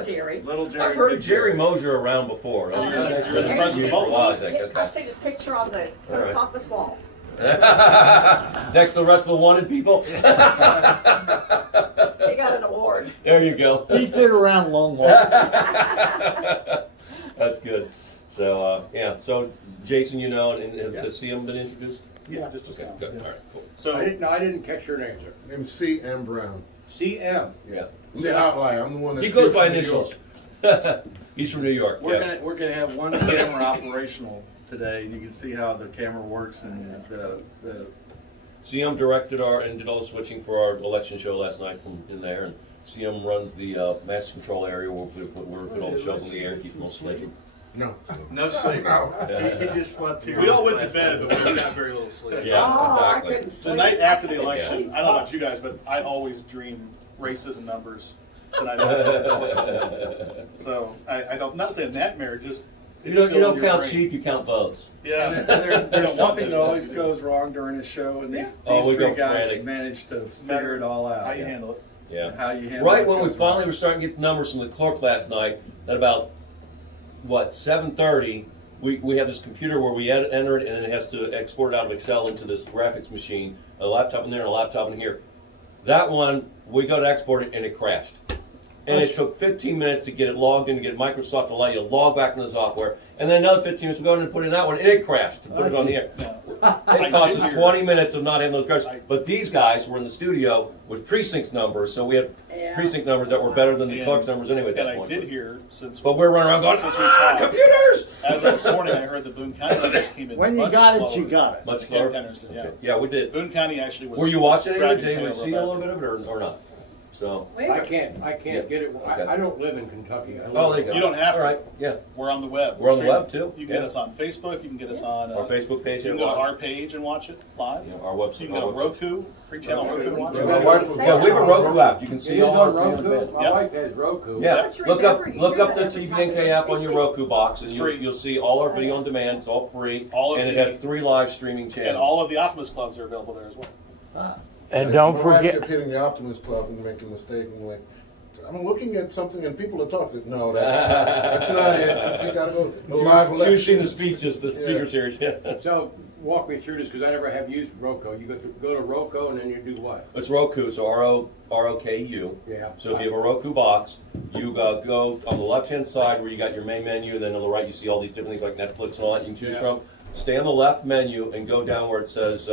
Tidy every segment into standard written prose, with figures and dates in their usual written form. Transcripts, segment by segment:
Little Jerry. Little Jerry. I've heard Jerry Mosier around before. Oh, You're the president of WYGH. I've seen his picture on the post office wall. Next to the rest of the wanted people. He got an award. There you go. He's been around long. That's good. So yeah. So Jason, you know, and to see him been introduced. Yeah, just a Okay, good. All right, cool. So I didn't catch your name, sir. Name's C.M. Brown. C.M. Yeah. I'm the outlier. I'm the one that He goes by from New initials. He's from New York. we're Yeah. gonna have one camera operational today. You can see how the camera works and the CM directed and did all the switching for our election show last night from in there, and CM runs the master control area where we put all the shows in the air, keep them all scheduled. No. No sleep. No. He just slept here. We all went to bed, but we got very little sleep. Yeah, Oh, exactly. I couldn't The sleep. night after the I couldn't election, sleep. I don't know about you guys, but I always dream races and numbers. The night after. So I don't, not to say a nightmare, just You it's don't, still you in don't your count brain. sheep, you count votes. Yeah, there's something that always goes wrong during the show, and these Oh, we three go guys frantic. managed to figure it all out. How you handle it. Yeah. How you handle Right it when we goes finally wrong. were starting to get the numbers from the clerk last night, at about, what, 7:30, we have this computer where we enter it, and then it has to export it out of Excel into this graphics machine, a laptop in there and a laptop in here. That one, we go to export it, and it crashed. And it took 15 minutes to get it logged in, to get Microsoft to allow you to log back into the software. And then another 15 minutes to go in and put in that one, and it crashed to put it on the air. It cost us 20 minutes of not having those crashes. But these guys were in the studio with precincts numbers, so we had precinct numbers that were better than the clerk's numbers anyway at that And I point. did hear, since But we're running around going, Since we talked. computers! as of this morning, I heard the Boone County numbers came in When you much got it, slower you got it. Much than slower? Kent County's did, yeah. Okay. Yeah, we did. Boone County actually was. Were you watching it? dragging Did you tail see a little bit of it or not? So. I can't get it. Okay. I don't live in Kentucky. I live Oh, there you go. You don't have All to. right. Yeah. We're on the web. We're on the streaming. web too. You can get us on Facebook. You can get us on Our Facebook page. You can go to our page and watch it live. Yeah, our website. You can go to Roku, free channel Roku, and watch Yeah, it. my wife was Yeah, we have a Roku app. You can It see is all on our Roku. My Yep. wife has Roku. Yeah, Don't you look up remember? You look hear up the that every time TBNK they app on your speak. Roku box, and It's free. you'll see all our video on demand. It's all free, All of and it the- has 3 live streaming channels. And all of the Optimus clubs are available there as well. And don't My wife forget, kept hitting the Optimist Club and making a mistake and like, I'm looking at something and people are talking. No, that's not it. I think I go the live She was seeing the elections. speeches, the speaker series. Yeah. So walk me through this because I never have used Roku. You go to Roku and then you do what? It's Roku, so ROKU. Yeah. So if you have a Roku box, you go on the left-hand side where you got your main menu, and then on the right you see all these different things like Netflix and all that you can choose from. Stay on the left menu and go down where it says,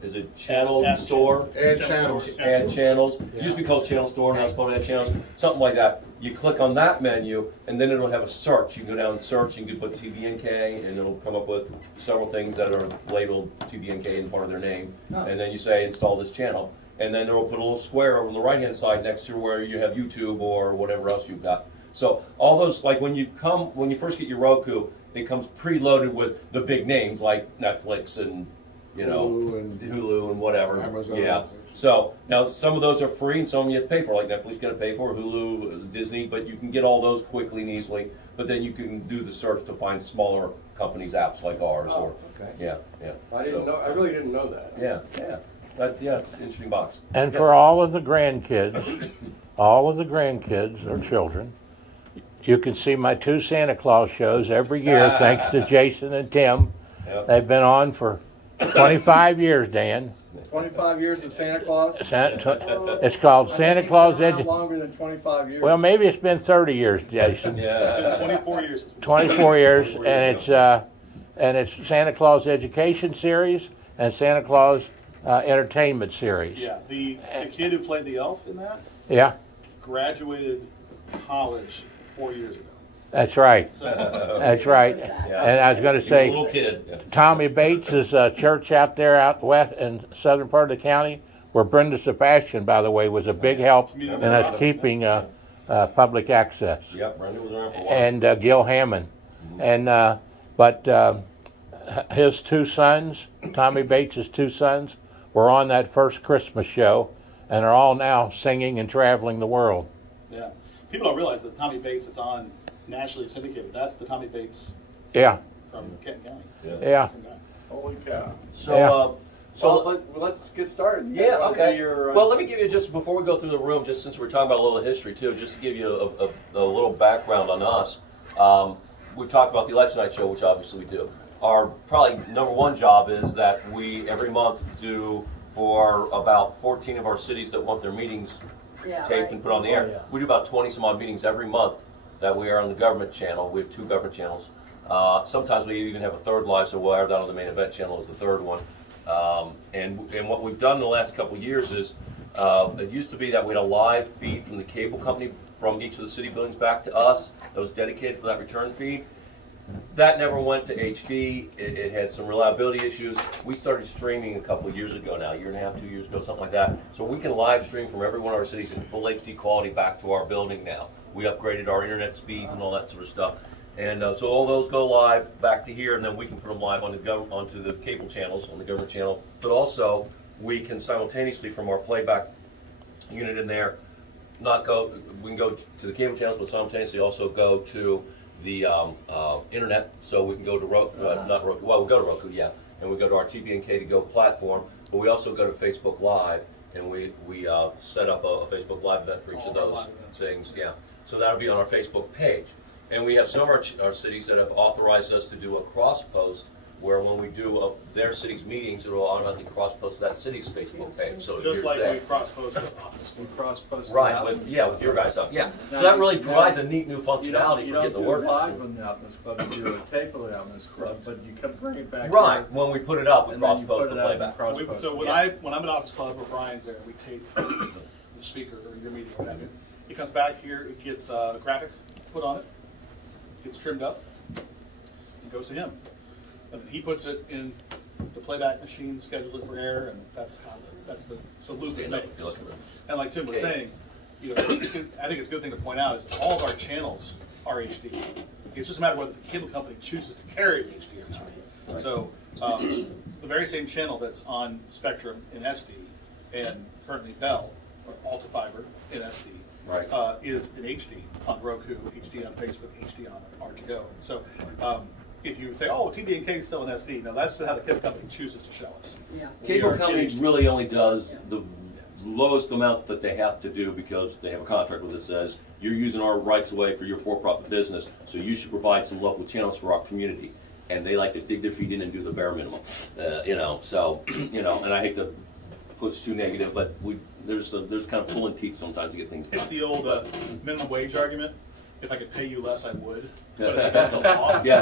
is it Channel Add Store? Add channels. Add channels. It used to be called Channel Store, now it's called Add Channels. Something like that. You click on that menu, and then it'll have a search. You can go down and search, and you can put TBNK, and it'll come up with several things that are labeled TBNK in part of their name. And then you say, install this channel. And then it'll put a little square over on the right-hand side next to where you have YouTube or whatever else you've got. So all those, like when you first get your Roku, it comes preloaded with the big names like Netflix and Hulu and whatever. Amazon. Yeah. So now some of those are free and some of them you have to pay for. Like Netflix you got to pay for, Hulu, Disney, but you can get all those quickly and easily. But then you can do the search to find smaller companies' apps like ours. Oh, okay. Yeah. I didn't know. I really didn't know that. Yeah. It's an interesting box. and for all of the grandkids or children, you can see my 2 Santa Claus shows every year, thanks to Jason and Tim. Yep. They've been on for 25 years, Dan. 25 years of Santa Claus. It's called Santa Claus Education. Longer than 25 years. Well, maybe it's been 30 years, Jason. Yeah. 24 years. 24 years, and it's Santa Claus Education Series and Santa Claus Entertainment Series. Yeah, the kid who played the elf in that Yeah, graduated college 4 years ago. that's right. So, That's right. Yeah. And I was going to He was a little say, kid. Yeah. Tommy Bates's church out there out west in southern part of the county, where Brenda Sebastian, by the way, was a big help in us keeping public access. Yep, Brenda was around for a while. And Gil Hammond. And but his 2 sons, Tommy Bates's 2 sons, were on that first Christmas show and are all now singing and traveling the world. yeah, people don't realize that Tommy Bates that's on nationally syndicated. That's the Tommy Bates Yeah, from Kenton County. yeah. Same guy. Holy cow! So, Yeah. So let's get started. Yeah, okay. Well, let me give you, just before we go through the room, just since we're talking about a little history too, just to give you a little background on us. We've talked about the election night show, which obviously we do. Our probably #1 job is that we every month do for about 14 of our cities that want their meetings taped and put on the air. Yeah. We do about 20 some odd meetings every month that we are on the government channel. We have 2 government channels. Sometimes we even have a third live, so we'll air that on the main event channel as the 3rd one. And what we've done in the last couple of years is, it used to be that we had a live feed from the cable company from each of the city buildings back to us that was dedicated for that return feed. That never went to HD. It had some reliability issues. We started streaming a couple of years ago now, 1.5, 2 years ago, something like that. So we can live stream from every one of our cities in full HD quality back to our building now. We upgraded our internet speeds and all that sort of stuff. And so all those go live back to here, and then we can put them live on onto the cable channels, on the government channel. But also, we can simultaneously from our playback unit in there, we can go to the cable channels, but simultaneously also go to the internet. So we can go to Roku, we'll go to Roku, yeah, and we go to our TBNK to Go platform. But we also go to Facebook Live, and we set up a Facebook Live event for each of those things, yeah. So that'll be on our Facebook page. And we have some of our cities that have authorized us to do a cross-post, where when we do their city's meetings, it will automatically cross-post to that city's Facebook page. So just like we cross-post with us. We cross-post right, with your guys' stuff, yeah. So that really provides a neat new functionality for getting the word out. You don't do live on the Outness Club, you do a tape of the Outness Club, but you can bring it back. Right, when we put it up, we cross-post the playback. So when I'm in Outness Club or Brian's there, we tape the speaker or your meeting or whatever. It comes back here, it gets a graphic put on it, gets trimmed up, and goes to him. And then he puts it in the playback machine, schedules it for air, and that's the loop it makes. And like Tim was saying, I think it's a good thing to point out is all of our channels are HD. It's just a matter of whether the cable company chooses to carry HD or not. Right. So the very same channel that's on Spectrum in SD and currently Bell or Alta Fiber in SD. Right. Is in HD on Roku, HD on Facebook, HD on R2Go. So if you say, oh, TBNK is still in SD, no, that's how the cable company chooses to show us. Yeah. Cable company really only does the lowest amount that they have to do because they have a contract with us that says you're using our rights away for your for-profit business, so you should provide some local channels for our community. And they like to dig their feet in and do the bare minimum, So, and I hate to push too negative, but there's kind of pulling teeth sometimes to get things done. It's the old minimum wage argument. If I could pay you less, I would. But it's against the law. Yeah.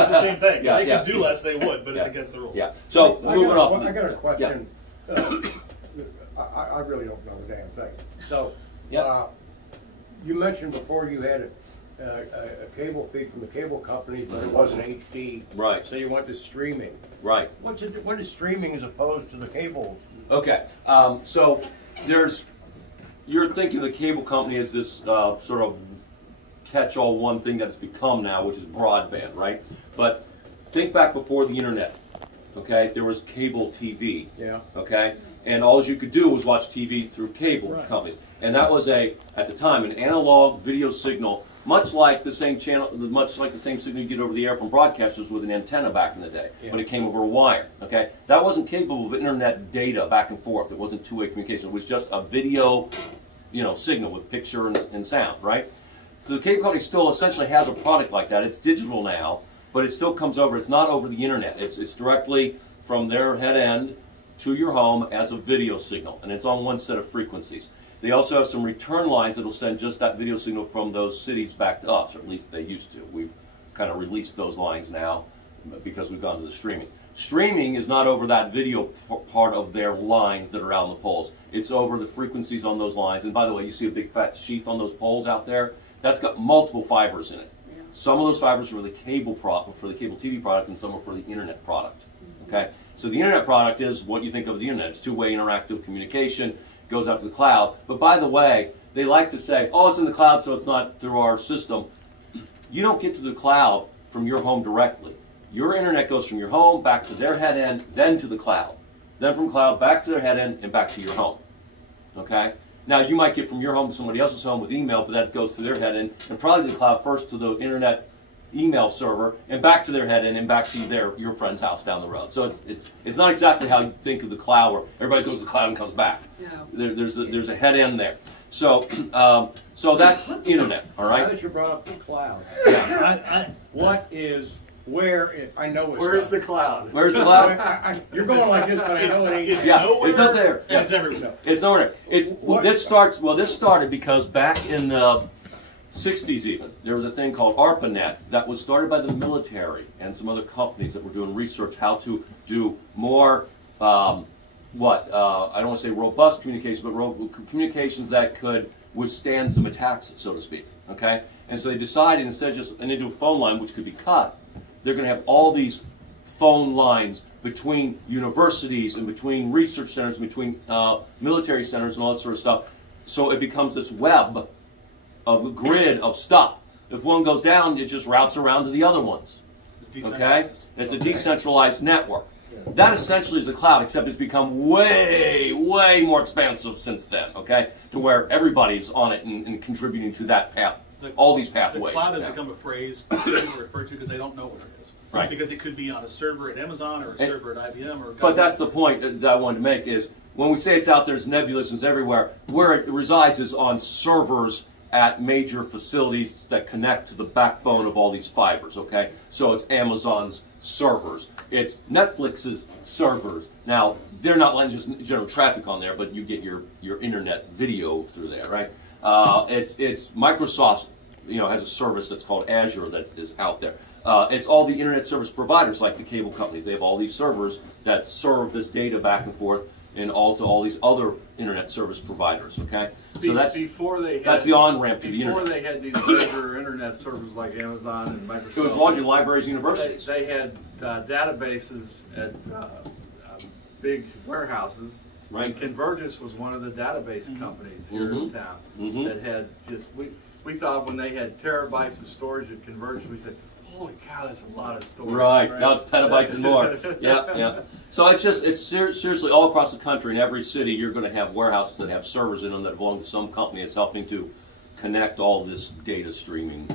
It's the same thing. If they could do less, they would, but it's against the rules. Yeah. So moving off. I got a question. I really don't know the damn thing. So, you mentioned before you had a cable feed from the cable company, but it wasn't HD. Right. So you went to streaming. Right. What is streaming as opposed to the cable? Okay. So you're thinking the cable company is this sort of catch-all one thing that it's become now, which is broadband, right? But think back before the internet. Okay, there was cable TV. Yeah. Okay, and all you could do was watch TV through cable companies, and that was at the time an analog video signal, much like the same signal you get over the air from broadcasters with an antenna back in the day, but it came over a wire. Okay, that wasn't capable of internet data back and forth. It wasn't two-way communication. It was just a video, signal with picture and sound, right? So the cable company still essentially has a product like that. It's digital now, but it still comes over. It's not over the internet. It's directly from their head end to your home as a video signal, and it's on one set of frequencies. They also have some return lines that will send just that video signal from those cities back to us, or at least they used to. We've kind of released those lines now because we've gone to the streaming. Streaming is not over that video part of their lines that are out on the poles. It's over the frequencies on those lines. And by the way, you see a big fat sheath on those poles out there? That's got multiple fibers in it. Yeah. Some of those fibers are for the cable TV product, and some are for the internet product. Okay, so the internet product is what you think of as the internet. It's two-way interactive communication, goes out to the cloud. But by the way, they like to say, oh, it's in the cloud, so it's not through our system. You don't get to the cloud from your home directly. Your internet goes from your home back to their head end, then to the cloud. Then from cloud back to their head end and back to your home. Okay? Now, you might get from your home to somebody else's home with email, but that goes to their head end, and probably the cloud first to the internet email server and back to their head end and back to your friend's house down the road. So it's not exactly how you think of the cloud, where everybody goes to the cloud and comes back. No. There's a head end there. So so that's internet. All right. Now that you brought up the cloud, Yeah. what is where? If I know it's Where's not. the cloud? Where's the cloud? You're going like this, but I know it ain't. Yeah, nowhere, it's up there. and it's everywhere. It's nowhere. This started because back in the 60s even, there was a thing called ARPANET that was started by the military and some other companies that were doing research how to do more, I don't want to say robust communication, but communications that could withstand some attacks, so to speak, okay? And so they decided instead of just, and they do a phone line, which could be cut, they're going to have all these phone lines between universities and between research centers, between military centers and all that sort of stuff. So it becomes this web of a grid of stuff. If one goes down, it just routes around to the other ones. Okay? It's a decentralized network. That essentially is the cloud, except it's become way, way more expansive since then, okay? To where everybody's on it and contributing to that path, all these pathways. The cloud has become a phrase people refer to because they don't know where it is. Right. Because it could be on a server at Amazon or a server at IBM or. But that's the point that I wanted to make is when we say it's out there, it's nebulous, and it's everywhere. Where it resides is on servers at major facilities that connect to the backbone of all these fibers, okay? So it's Amazon's servers. It's Netflix's servers. Now, they're not letting just general traffic on there, but you get your internet video through there, right? It's Microsoft's, has a service that's called Azure that is out there. It's all the internet service providers like the cable companies. They have all these servers that serve this data back and forth and all to all these other internet service providers, okay? So that's the on-ramp to the internet. Before they had these major internet servers like Amazon and Microsoft. So it was largely libraries, universities. They had databases at big warehouses. Right. And Convergys was one of the database companies here in town that had just, we thought when they had terabytes of storage at Convergys, we said, holy cow, that's a lot of storage. Right, now it's petabytes and more. Yeah. So it's seriously all across the country, in every city, you're going to have warehouses that have servers in them that belong to some company that's helping to connect all this data streaming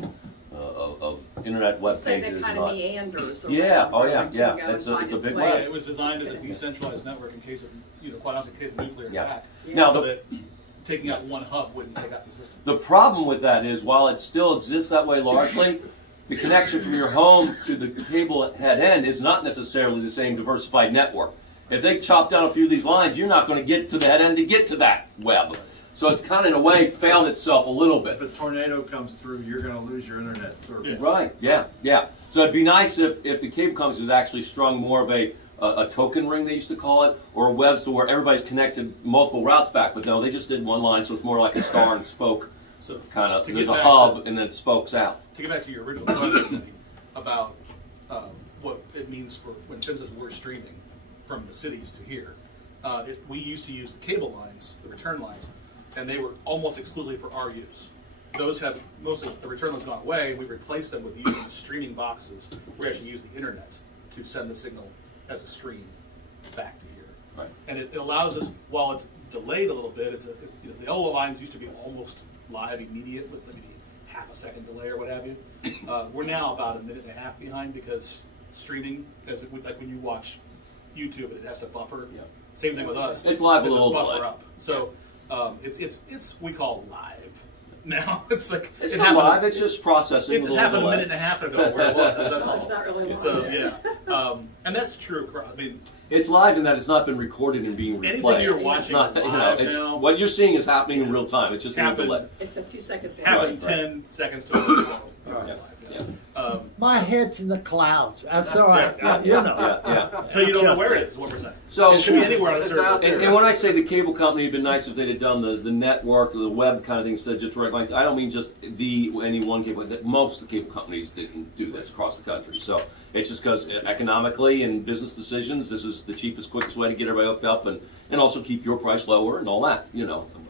of internet web pages. So that kind of meanders. Yeah, it's a big web. It was designed as a decentralized network in case of, quite honestly, in case of nuclear attack. Now, so that taking out one hub wouldn't take out the system. The problem with that is, while it still exists that way largely, the connection from your home to the cable head end is not necessarily the same diversified network. If they chop down a few of these lines, you're not going to get to the head end to get to that web. So it's kind of, in a way, failed itself a little bit. If a tornado comes through, you're going to lose your internet service. Yes. Right, yeah. So it'd be nice if the cable companies had actually strung more of a token ring, they used to call it, or a web so where everybody's connected multiple routes back. But no, they just did one line, so it's more like a star and spoke. So kind of, there's a hub and then it spokes out. To get back to your original question about what it means for when Tim says we're streaming from the cities to here, we used to use the cable lines, the return lines, and they were almost exclusively for our use. Those have mostly, the return lines gone away, and we've replaced them with using the streaming boxes. We actually use the internet to send the signal as a stream back to here. Right. And it allows us, while it's delayed a little bit, the old lines used to be almost live immediate with maybe half a second delay or what have you. We're now about a minute and a half behind because streaming, like when you watch YouTube, it has to buffer. Yeah. Same thing with us. It's live a little buffer delay. up. So it's we call live now. It's like it's not live. It's just processing. It just happened a minute and a half ago where it was. That's all. It's not really live. So and that's true. I mean, it's live in that it's not been recorded and being replayed. Anything you're watching now, what you're seeing is happening in real time. It's just a delay. It's a few seconds. Happened 10 seconds to a minute ago. My head's in the clouds. That's all right. Yeah. So you don't know where it is, what we're saying. So it could be anywhere on the server. And when I say the cable company, it'd been nice if they'd have done the network, the web kind of thing instead of just direct lines. I don't mean just any one cable. Most of the cable companies didn't do this across the country. So it's just because economically and business decisions, this is the cheapest, quickest way to get everybody hooked up and also keep your price lower and all that,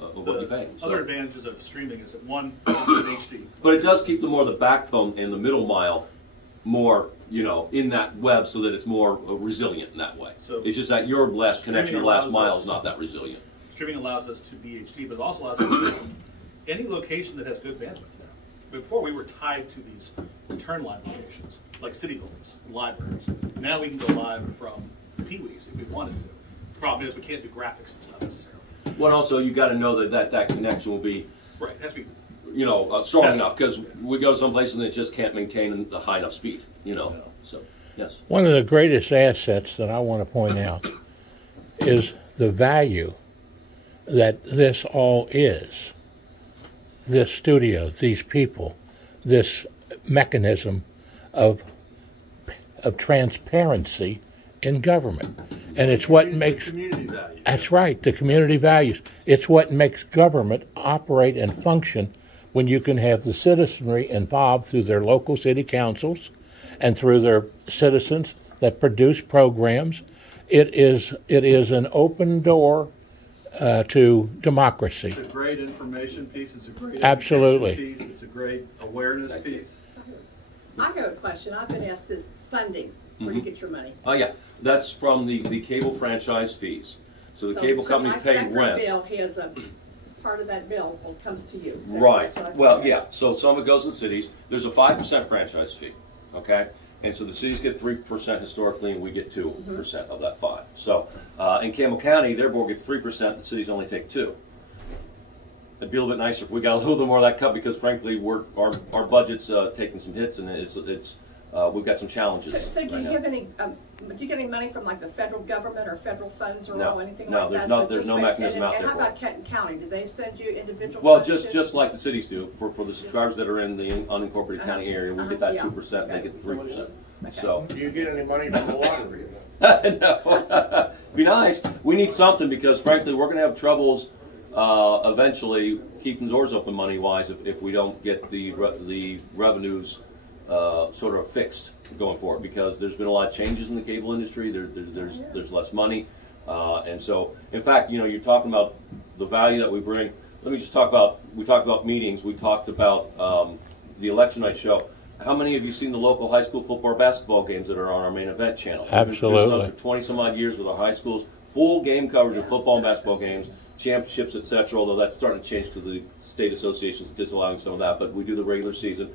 of what you pay. So. Other advantages of streaming is that one, it's HD. But it does keep the backbone and the middle mile more, in that web so that it's more resilient in that way. So it's just that your last connection, your last mile is not that resilient. Streaming allows us to be HD, but it also allows us to be any location that has good bandwidth now. Before we were tied to these return line locations, like city buildings and libraries. Now we can go live from Pee-wee's if we wanted to. The problem is we can't do graphics and stuff necessarily. Well, also you got to know that connection will be Right, it has to be. Strong enough, because we go to some places and it just can't maintain the high enough speed. So yes. One of the greatest assets that I want to point out is the value that this all is. This studio, these people, this mechanism of transparency in government. And it's what makes... The community value. That's right, the community values. It's what makes government operate and function when you can have the citizenry involved through their local city councils and through their citizens that produce programs. It is an open door to democracy. It's a great information piece. It's a great Absolutely. education piece. It's a great awareness piece. I have a question. I've been asked this funding. Where do you get your money? Oh yeah, that's from the cable franchise fees. So the cable companies pay rent. Bill has a part of that bill comes to you. Right. Well, yeah. So some of it goes to the cities. There's a 5% franchise fee. Okay. And so the cities get 3% historically, and we get 2% of that 5%. So in Campbell County, their board gets 3%. The cities only take 2%. It'd be a little bit nicer if we got a little bit more of that cut, because frankly, our budget's taking some hits, and we've got some challenges. So do you have any? Do you get any money from like the federal government or federal funds or anything like that? No, there's no mechanism out there. And how about Kenton County? Do they send you individual? Well, just like the cities do for the subscribers that are in the unincorporated county area, we get that 2%. They get the 3%. Okay. So. Do you get any money from the lottery? No, be nice. We need something, because frankly, we're going to have troubles eventually keeping doors open money-wise if we don't get the revenues sort of fixed going forward, because there's been a lot of changes in the cable industry. There's less money, and so in fact, you're talking about the value that we bring. Let me just talk about. We talked about meetings. We talked about the election night show. How many of you seen the local high school football or basketball games that are on our main event channel? Absolutely. We've been producing those for 20 some odd years with our high schools. Full game coverage of football and basketball games, championships, etc. Although that's starting to change because the state associations disallowing some of that, but we do the regular season.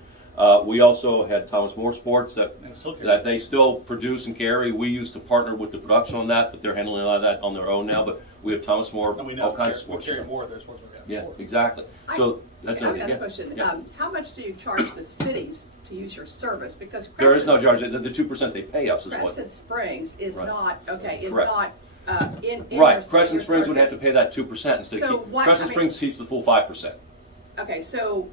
We also had Thomas More Sports that they still produce and carry. We used to partner with the production on that, but they're handling a lot of that on their own now. But we have Thomas More, all kinds of sports. We carry more of their sports. Yeah, exactly. So that's I've got a question. Yeah. How much do you charge the cities to use your service? Because there is no charge. The 2% they pay us is what. Crescent Springs is not Correct. not in right. Crescent Springs would have to pay that 2% instead. So Crescent Springs keeps the full 5%. Okay, so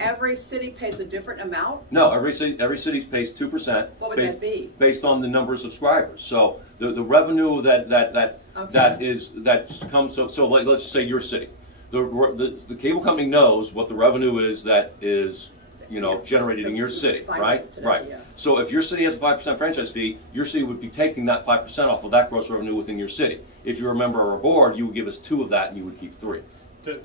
every city pays a different amount? No, every city pays 2%. What would that be? Based on the number of subscribers. So the revenue that comes. So like, let's just say your city. The cable company knows what the revenue is that is generated in your city, right? Right. Yeah. So if your city has a 5% franchise fee, your city would be taking that 5% off of that gross revenue within your city. If you're a member of our board, you would give us 2 of that, and you would keep 3.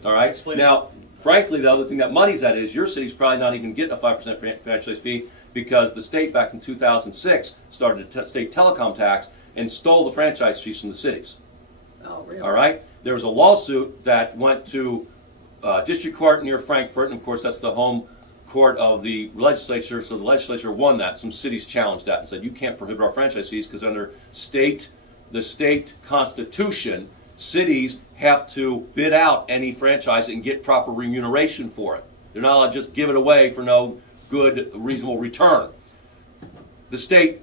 All right. Now, frankly, the other thing that money's at is your city's probably not even getting a 5% franchise fee, because the state back in 2006 started a state telecom tax and stole the franchise fees from the cities. Oh, really? All right. There was a lawsuit that went to district court near Frankfurt, and of course that's the home court of the legislature. So the legislature won that. Some cities challenged that and said you can't prohibit our franchise fees because under the state constitution, cities have to bid out any franchise and get proper remuneration for it. They're not allowed to just give it away for no good, reasonable return. The state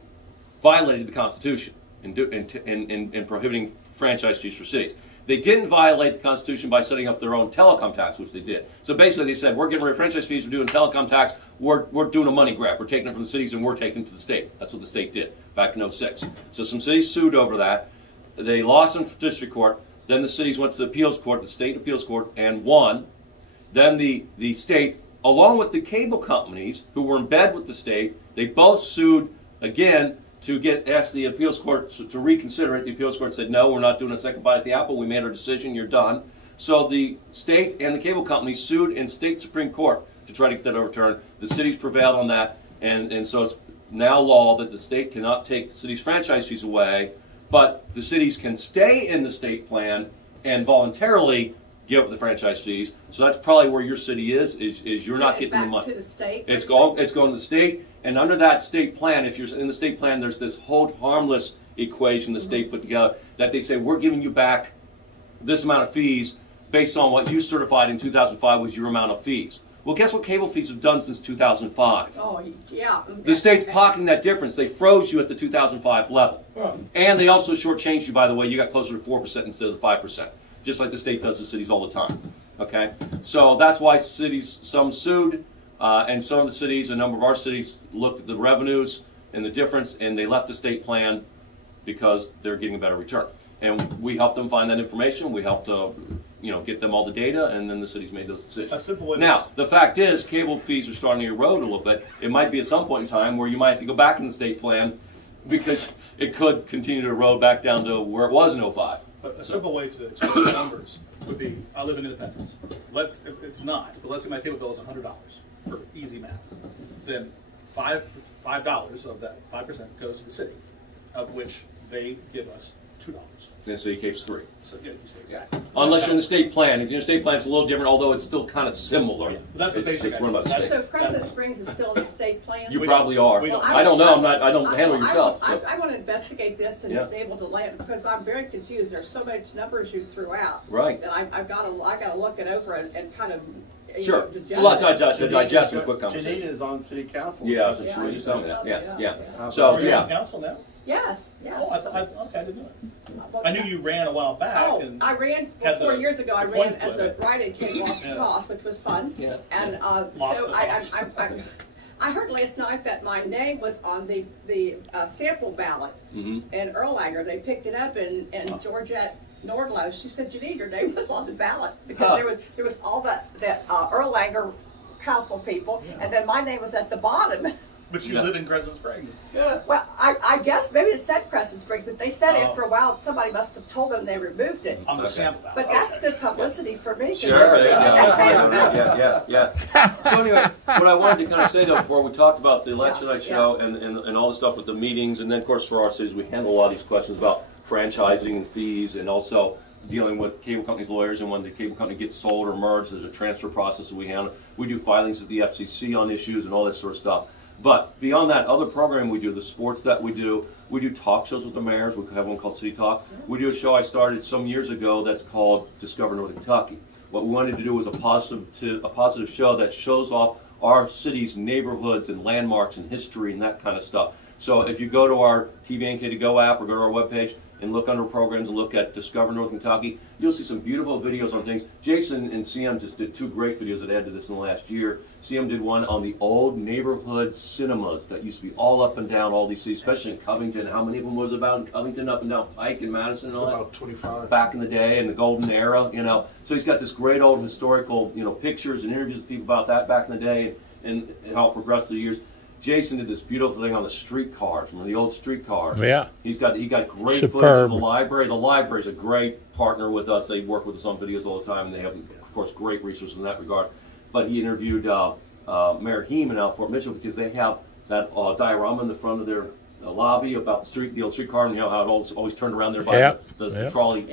violated the Constitution in prohibiting franchise fees for cities. They didn't violate the Constitution by setting up their own telecom tax, which they did. So basically they said, we're getting rid of franchise fees, we're doing telecom tax, we're doing a money grab. We're taking it from the cities and we're taking it to the state. That's what the state did back in 2006. So some cities sued over that. They lost in district court. Then the cities went to the appeals court, the state appeals court, and won. Then the state, along with the cable companies who were in bed with the state, they both sued again to ask the appeals court to reconsider it. The appeals court said, no, we're not doing a second bite at the apple. We made our decision. You're done. So the state and the cable companies sued in state Supreme Court to try to get that overturned. The cities prevailed on that, and so it's now law that the state cannot take the city's franchise fees away, but the cities can stay in the state plan and voluntarily give up the franchise fees. So that's probably where your city is you're not getting the money. To the state. It's going to the state, and under that state plan, if you're in the state plan, there's this hold harmless equation the state put together that they say we're giving you back this amount of fees based on what you certified in 2005 was your amount of fees. Well, guess what cable fees have done since 2005? Oh, yeah. The state's pocketing that difference. They froze you at the 2005 level. And they also shortchanged you, by the way. You got closer to 4% instead of the 5%, just like the state does to cities all the time. Okay? So that's why cities, some sued, and some of the cities, a number of our cities, looked at the revenues and the difference, and they left the state plan because they're getting a better return. And we helped them find that information. We helped get them all the data, and then the cities made those decisions. A simple way. Now, the fact is, cable fees are starting to erode a little bit. It might be at some point in time where you might have to go back in the state plan because it could continue to erode back down to where it was in 2005. But a simple way to explain the numbers would be, I live in Independence. If it's not, but let's say my cable bill is $100 for easy math. Then $5 of that 5% goes to the city, of which they give us $2. And so you keeps 3. So yeah, exactly. Unless you're in the state plan. If you're in the state plan, it's a little different, although it's still kind of similar. Yeah, but that's the basic it's one of those So Crescent Springs is still in the state plan? You probably are. We don't. I don't know. I don't handle yourself. I want to investigate this and be able to land, because I'm very confused. There's so much numbers you threw out. Right. That I've got to look it over and kind of. Sure. It's a lot to digest in a quick conversation. Janita is on city council. Yeah, that's what you told me. Yeah. So, Are you on council now? Yes. Oh, okay, I didn't know that. I knew you ran a while back. Oh, and I ran 4 years ago. I ran as a write-in kid, lost the toss, which was fun. Yeah. And so I heard last night that my name was on the sample ballot in Erlanger. They picked it up, and Georgette Nordlow, she said, Janine, your name was on the ballot because there was all that Erlanger council people, and then my name was at the bottom. But you live in Crescent Springs. Yeah. Well, I guess maybe it said Crescent Springs, but they said it for a while. Somebody must have told them they removed it. On the sample ballot. But that's good publicity for me. Sure. Yeah. So anyway, what I wanted to kind of say though, before we talked about the election night show and all the stuff with the meetings, and then of course for our cities, we handle a lot of these questions about franchising and fees, and also dealing with cable companies' lawyers, and when the cable company gets sold or merged, there's a transfer process that we handle. We do filings at the FCC on issues and all that sort of stuff. But beyond that, other programming we do, the sports that we do talk shows with the mayors. We have one called City Talk. We do a show I started some years ago that's called Discover Northern Kentucky. What we wanted to do was a positive show that shows off our city's neighborhoods and landmarks and history and that kind of stuff. So if you go to our TVNK to Go app or go to our webpage and look under programs and look at Discover North Kentucky, you'll see some beautiful videos on things. Jason and CM just did 2 great videos that added to this in the last year. CM did one on the old neighborhood cinemas that used to be all up and down all these cities, especially in Covington. How many of them was about in Covington, up and down Pike and Madison and all that? About 25. Back in the day, in the golden era, So he's got this great old historical, pictures and interviews with people about that back in the day and how it progressed through the years. Jason did this beautiful thing on the streetcars, remember the old streetcars? Yeah. He got great Superb. footage from the library. The library's a great partner with us. They work with us on videos all the time, and they have, of course, great resources in that regard. But he interviewed Mayor Heeman out of Fort Mitchell because they have that diorama in the front of their lobby about the old streetcar, and how it always turned around there by the trolley,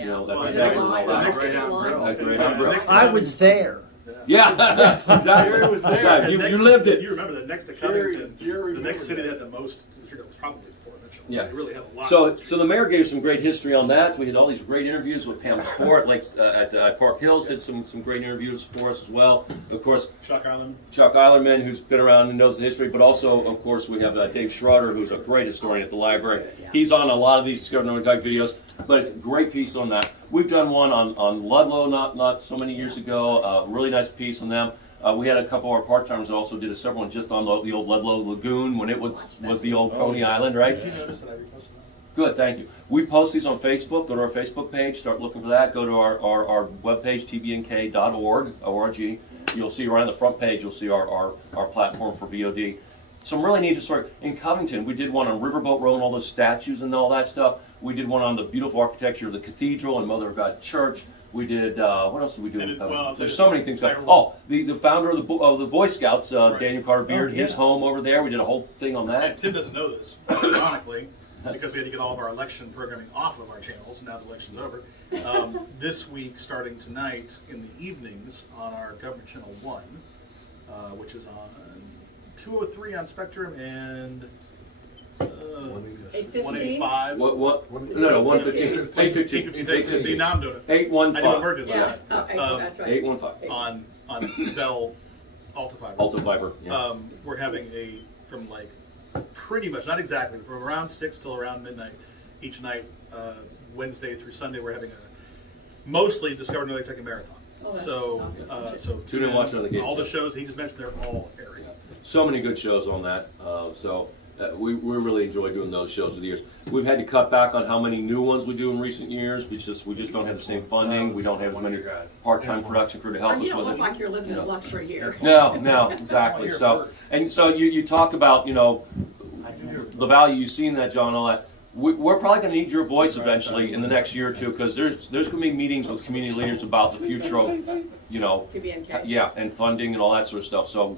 I was there. Yeah, exactly. Was there. You lived it. You remember that next to Covington, the next city that had the most, was probably Fort Mitchell. Yeah. They really had a lot. So the mayor gave some great history on that. So we had all these great interviews with Pam Sport, like at Park Hills, did some great interviews for us as well. Of course, Chuck Eilerman, who's been around and knows the history, but also, of course, we have Dave Schroeder, who's a great historian at the library. He's on a lot of these Discover Northern Kentucky videos, but it's a great piece on that. We've done one on Ludlow not so many years ago, a really nice piece on them. We had a couple of our part-timers that also did a several one just on the old Ludlow Lagoon when it was the old Pony Island, right? Did you notice that I reposted that? Good, thank you. We post these on Facebook. Go to our Facebook page, start looking for that. Go to our webpage, tbnk.org. You'll see right on the front page, you'll see our platform for VOD. Some really neat story. In Covington, we did one on Riverboat Road and all those statues and all that stuff. We did one on the beautiful architecture of the cathedral and Mother of God Church. We did, what else did we do in Covington? There's so many things. The founder of the Boy Scouts, Daniel Carter Beard, his home over there. We did a whole thing on that. And Tim doesn't know this. Ironically, because we had to get all of our election programming off of our channels. Now the election's over. This week, starting tonight in the evenings on our Government Channel 1, which is on 203 on Spectrum and 185. What? No, 115. 815. See, now I'm doing it. 815. I didn't work it Yeah, last oh, that's right. 815. on Bell Alta Fiber. Alta Fiber. Yeah. We're having from like pretty much, not exactly, but from around 6 till around midnight each night, Wednesday through Sunday, we're having a mostly Discover Northern Kentucky Marathon. Oh, So tune in and watch it on the gate. All the shows he just mentioned, they're all airing. So many good shows on that. We really enjoy doing those shows over the years. We've had to cut back on how many new ones we do in recent years. We just don't have the same funding. We don't have as many part-time production crew to help us You don't with look it. like you're living in a luxury here. No, exactly. So you talk about the value you see in that, John. All that. We're probably going to need your voice eventually in the next year or two, because there's going to be meetings with community leaders about the future of TBNK. and funding and all that sort of stuff. So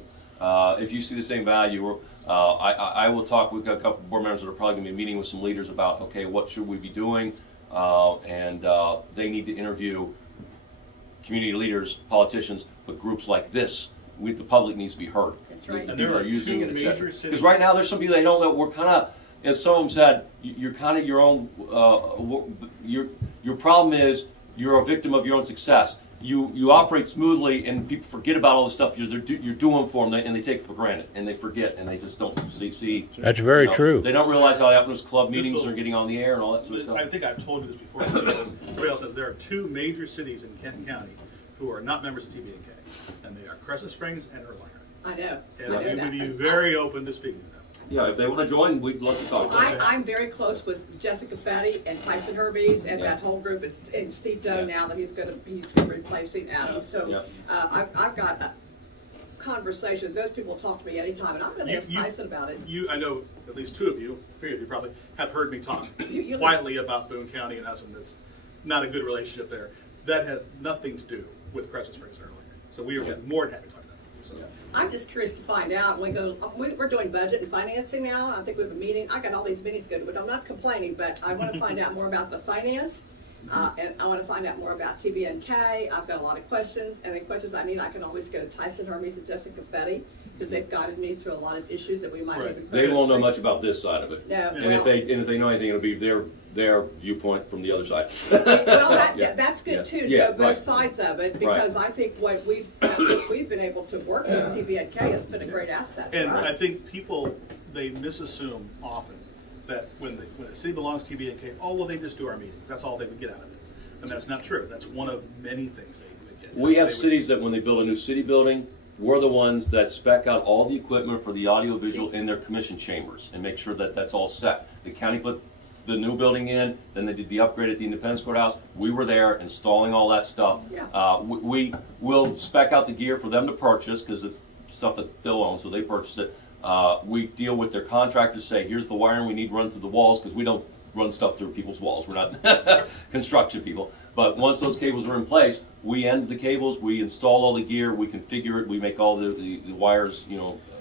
if you see the same value, I will talk with a couple board members that are probably going to be meeting with some leaders about, okay, what should we be doing, and they need to interview community leaders, politicians, but groups like this. The public needs to be heard. That's right. And there are using two it, major cities. because right now there's some people they don't know. We're kind of, as some of them said, you're kind of your own. Your problem is you're a victim of your own success. You operate smoothly, and people forget about all the stuff you're doing for them, and they take it for granted, and they forget, and they just don't see. That's very true. They don't realize how often those club meetings are getting on the air and all that sort of stuff. I think I've told you this before. Everybody else knows there are two major cities in Kenton County who are not members of TBNK, and they are Crescent Springs and Erlanger. I know. And we would be very open to speaking to them. Yeah, if they want to join, we'd love to talk to them. I'm very close with Jessica Fetty and Tyson Herbies and that whole group, and Steve Doe now that he's replacing Adam. So I've got a conversation. Those people talk to me anytime, and I'm going to ask Tyson about it. I know at least three of you probably have heard me talk quietly about Boone County and us, and that's not a good relationship there. That has nothing to do with Crescent Springs and Erlanger. So we are more than happy to talk about that. So. I'm just curious to find out. We're doing budget and financing now. I think we have a meeting. I got all these meetings good, but I'm not complaining. But I want to find out more about the finance, and I want to find out more about TBNK. I've got a lot of questions, and the questions I need, I can always go to Tyson Hermes and Jessica Fetty, because they've guided me through a lot of issues that we might even. They won't know much about this side of it. No. And if they know anything, it'll be their viewpoint from the other side. Well, that's good too. To go both sides of it, because I think what we've been able to work with TBNK has been a great asset for us. And I think people, they misassume often that when a city belongs to TBNK, they just do our meetings. That's all they would get out of it. And that's not true. That's one of many things they would get. We have cities that when they build a new city building, we're the ones that spec out all the equipment for the audiovisual in their commission chambers and make sure that that's all set. The county put the new building in, then they did the upgrade at the Independence Courthouse. We were there installing all that stuff. Yeah. We will spec out the gear for them to purchase, because it's stuff that they'll own, so they purchase it. We deal with their contractors, say, here's the wiring we need run through the walls, because we don't run stuff through people's walls. We're not construction people. But once those cables are in place, we end the cables, we install all the gear, we configure it, we make all the wires,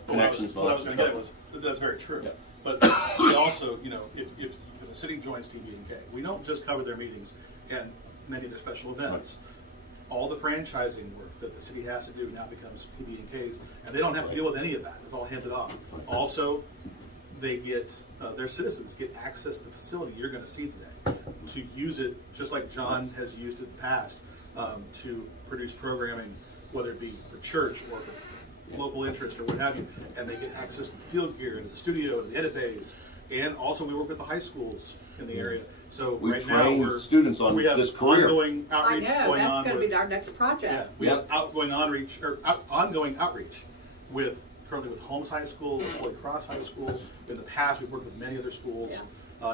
connections. What I was going to get was that's very true. Yeah. But we also, if a city joins TBNK, we don't just cover their meetings and many of their special events. Right. All the franchising work that the city has to do now becomes TBNK's, and they don't have to deal with any of that. It's all handed off. Also, they get their citizens get access to the facility you're going to see today, to use it just like John has used it in the past, to produce programming, whether it be for church or for local interest or what have you, and they get access to the field gear and the studio and the edit bays, and also we work with the high schools in the area. So we right now we're students on we have this career. Ongoing outreach going on. That's going to be our next project. Yeah, we have ongoing outreach with currently with Holmes High School, with Holy Cross High School. In the past, we've worked with many other schools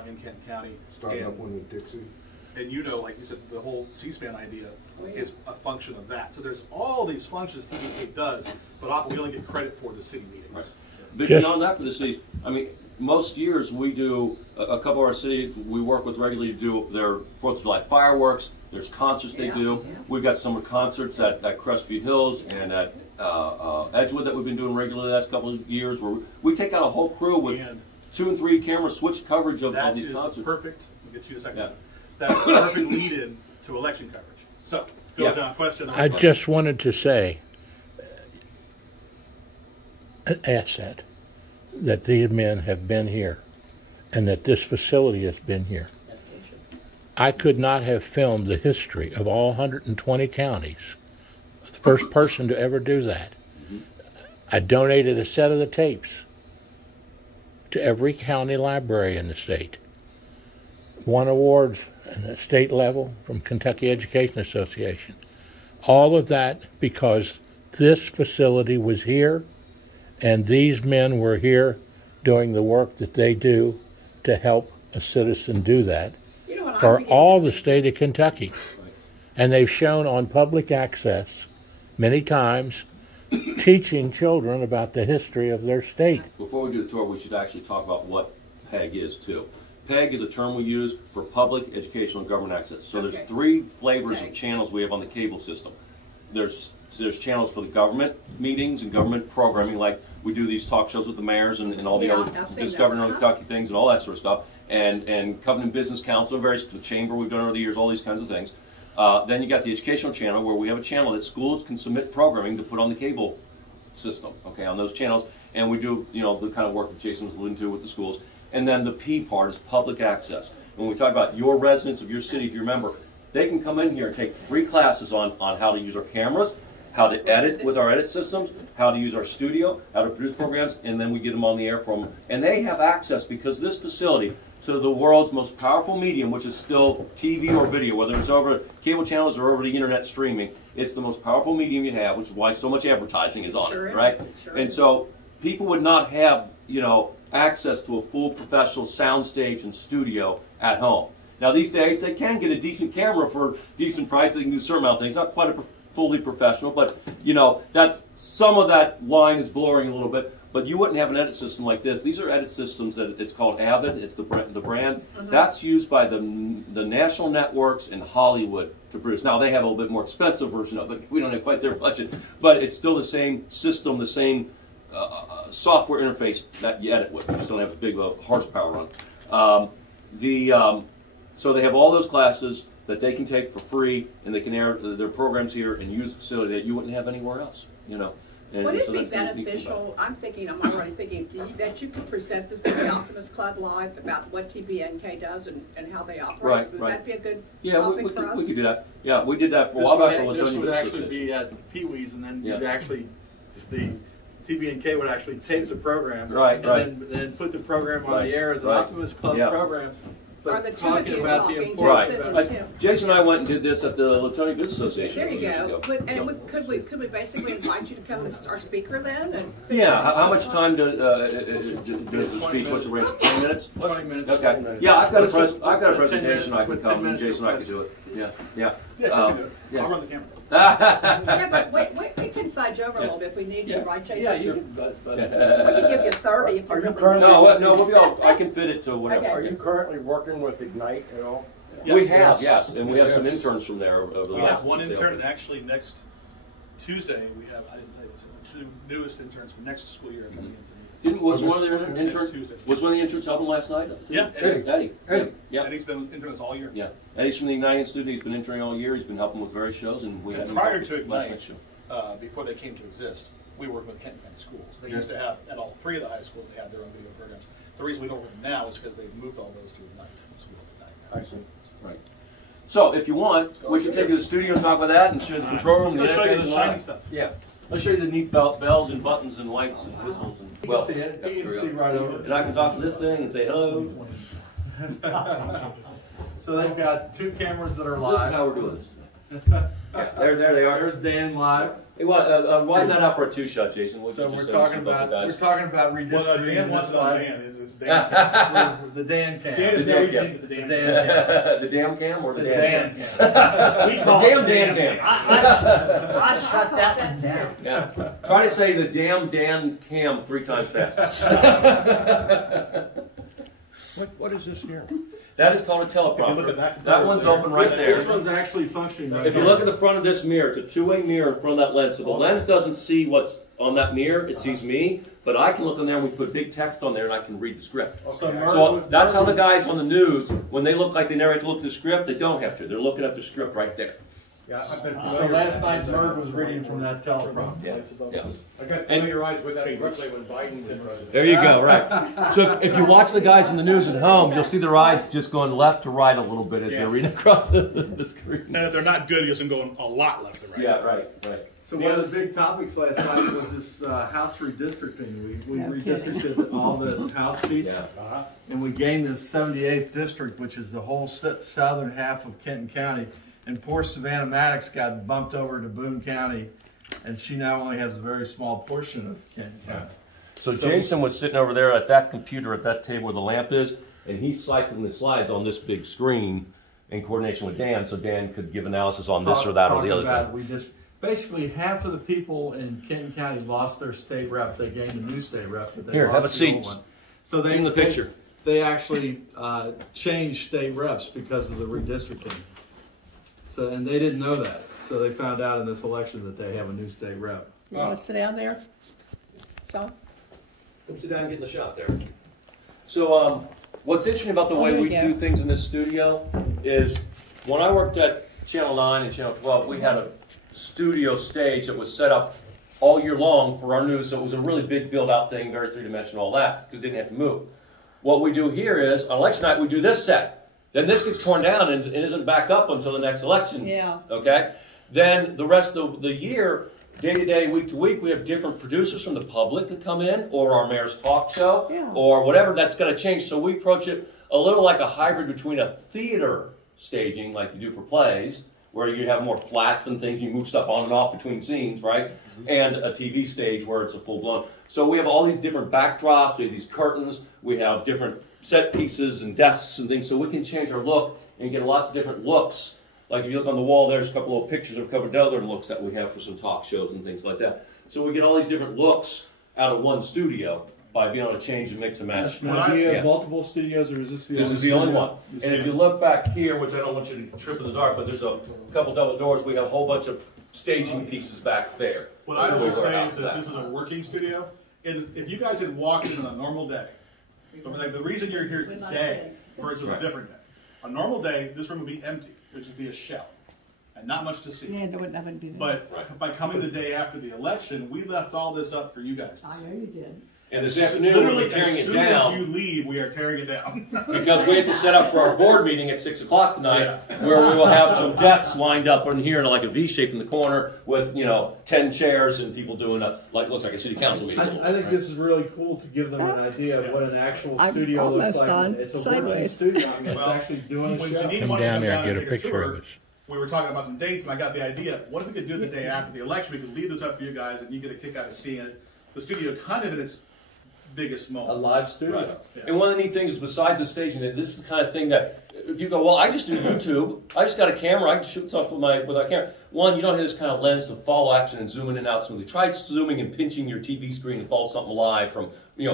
in Kenton County. Starting up one with Dixie. And like you said, the whole C-SPAN idea is a function of that. So there's all these functions TBNK does, but often we only get credit for the city meetings. Right. So. But beyond that, for the cities, most years we do a couple of our cities we work with regularly to do their 4th of July fireworks. There's concerts they do. Yeah. We've got summer concerts at Crestview Hills and at Edgewood that we've been doing regularly the last couple of years, where we take out a whole crew with. 2 and 3 camera switch coverage of That these is concerts. the perfect, we'll get to you in a second. Yeah. That's the perfect lead-in to election coverage. So, go John, question. I just wanted to say, an asset that these men have been here and that this facility has been here. I could not have filmed the history of all 120 counties. The first person to ever do that. I donated a set of the tapes to every county library in the state. Won awards at the state level from Kentucky Education Association. All of that because this facility was here and these men were here doing the work that they do to help a citizen do that for all the state of Kentucky. And they've shown on public access many times teaching children about the history of their state. Before we do the tour, we should actually talk about what PEG is too. PEG is a term we use for public educational and government access. So there's 3 flavors of channels we have on the cable system. There's channels for the government meetings and government programming, like we do these talk shows with the mayors and all the other Discovering Northern Kentucky things and all that sort of stuff. And Covenant Business Council, the chamber we've done over the years, all these kinds of things. Then you got the educational channel, where we have a channel that schools can submit programming to put on the cable system, okay, on those channels. And we do, the kind of work that Jason was alluding to with the schools. And then the P part is public access. When we talk about your residents of your city, if you remember, they can come in here and take free classes on how to use our cameras, how to edit with our edit systems, how to use our studio, how to produce programs, and then we get them on the air for them. And they have access, because this facility, to the world's most powerful medium, which is still TV or video, whether it's over cable channels or over the internet streaming. It's the most powerful medium you have, which is why so much advertising is on it, right? And so people would not have, access to a full professional soundstage and studio at home. Now these days they can get a decent camera for a decent price. They can do a certain amount of things, not quite fully professional, but that some of that line is blurring a little bit. But you wouldn't have an edit system like this. These are edit systems that it's called Avid. It's the brand. That's used by the national networks in Hollywood to produce. Now they have a little bit more expensive version of it. We don't have quite their budget, but it's still the same system, the same software interface that you edit with. You just don't have as big of a horsepower on it. So they have all those classes that they can take for free, and they can air their programs here and use the facility that you wouldn't have anywhere else. And would it so be beneficial, I'm already thinking, that you could present this to the Optimist Club Live about what TBNK does and how they operate? Would that be a good topic for us? We could do that. Yeah, we did that for a while back. This would actually be at Pee Wee's, and then you'd actually, the TBNK would actually tape the program, and then put the program on the air as an Optimist Club program. But talking about the importance. Jason and I went and did this at the Latonia Good Association. There you go. Could we basically invite you to come as our speaker then? How much time does the speech? What's the range? 20 minutes? 20 minutes. Okay. Yeah, I've got a presentation. I can come, and Jason and I can do it. Yeah. I'll run the camera. But we can fudge over a little bit if we need to, right, Jason? Yeah, you can. We can give you 30 if you really No, I can fit it to whatever. Are you currently working with Ignite at all? We have, yes, and we have some interns from there. We have one intern, and actually next Tuesday we have, I didn't tell you this, the 2 newest interns for next school year coming into Was one of the interns helping last night? Yeah, Eddie. Yeah. Eddie's been interns all year. Yeah, Eddie's from the Ignite Institute. He's been interning all year. He's been helping with various shows, and we had prior to Ignite, before they came to exist, we worked with Kenton County Schools. They used to have, at all 3 of the high schools, they had their own video programs. The reason we don't work with them now is because they've moved all those to Ignite. So we don't Ignite. I see. Right. So if you want, we can take you to the studio and talk about that and show you the control room. Let's show you the shiny stuff. Yeah. Let's show you the neat bells and buttons and lights and whistles. And, you can see it. You can see right over. And I can talk to this thing and say hello. So they've got 2 cameras that are This is live. how we're doing this. There they are. There's Dan live. Hey, widen that out for a 2-shot, Jason. So we're talking about redistributing this slide. It's Dan. The Dan cam. Dan is very big, the Dan cam. The damn cam or the Dan cam? We call damn Dan cam. I'd shut that one down. Yeah. Try to say the damn Dan cam 3 times fast. What is this here? That is called a teleprompter. That one's open right there. This one's actually functioning right If you look at the front of this mirror, it's a 2-way mirror in front of that lens. So the lens doesn't see what's on that mirror, it sees me. but I can look on there and we put big text on there and I can read the script. Okay. So that's how the guys on the news, when they look like they never have to look at the script, they don't have to. They're looking at the script right there. Yeah, I've been So last night, Merv was reading from that teleprompter. Yeah. I got familiarized with that quickly when Biden was president. There you go, right. So if you watch the guys on the news at home, you'll see their eyes just going left to right a little bit as they're reading across the screen. And if they're not good, you'll see them going a lot left to right. Yeah, right. So one of the big topics last night was this House redistricting. We redistricted all the House seats, and we gained the 78th district, which is the whole southern half of Kenton County. And poor Savannah Maddox got bumped over to Boone County, and she now only has a very small portion of Kenton County. So Jason was sitting over there at that computer at that table where the lamp is, and he's cycling the slides on this big screen in coordination with Dan, so Dan could give analysis on this or that or the other thing. Basically, half of the people in Kenton County lost their state rep. They gained a new state rep, but they Here, lost have a the seat. old one. So they in the picture. They actually changed state reps because of the redistricting. So, and they didn't know that. So they found out in this election that they have a new state rep. You want to sit down there, Sean? Come sit down and get in the shot there. So what's interesting about the way we do things in this studio is when I worked at Channel 9 and Channel 12, we had a studio stage that was set up all year long for our news. So it was a really big build-out thing, very three-dimensional, all that, because it didn't have to move. What we do here is, on election night, we do this set. Then this gets torn down and isn't back up until the next election. Yeah. Okay? Then the rest of the year, day to day, week to week, we have different producers from the public that come in, or our mayor's talk show, or whatever. That's going to change. So we approach it a little like a hybrid between a theater staging, like you do for plays, where you have more flats and things, you move stuff on and off between scenes, right? And a TV stage where it's a full-blown. So we have all these different backdrops, we have these curtains, we have different set pieces and desks and things, so we can change our look and get lots of different looks. Like if you look on the wall, there's a couple of pictures of a couple of other looks that we have for some talk shows and things like that. So we get all these different looks out of one studio by being able to change and mix and match. Now, do you have multiple studios, or is this the only This is the only one. And if you look back here, which I don't want you to trip in the dark, but there's a couple double doors, we have a whole bunch of staging pieces back there. What I always say is that this is a working studio. If you guys had walked in on a normal day, so like the reason you're here today versus a different day. A normal day, this room would be empty, which would be a shell, and not much to see. Yeah, there would never be that. But by coming the day after the election, we left all this up for you guys to see. I know you did. And this afternoon, we're tearing it down. As soon as you leave, we are tearing it down. Because we have to set up for our board meeting at 6 o'clock tonight, where we will have some desks lined up in here in like a V shape in the corner with, 10 chairs and people doing looks like a city council meeting. I think this is really cool to give them an idea of what an actual studio looks like. It's a working studio. I mean, it's actually doing a show. Come down there and get a picture of us. We were talking about some dates, and I got the idea. What if we could do it the day after the election? We could leave this up for you guys, and you get a kick out of seeing it. The studio kind of in its biggest moment. A live studio. Right. Yeah. And one of the neat things is, besides the staging, that this is the kind of thing that if you go, well, I just do YouTube. I just got a camera. I can shoot stuff with my camera. One, you don't have this kind of lens to follow action and zoom in and out smoothly. Try zooming and pinching your TV screen and follow something live from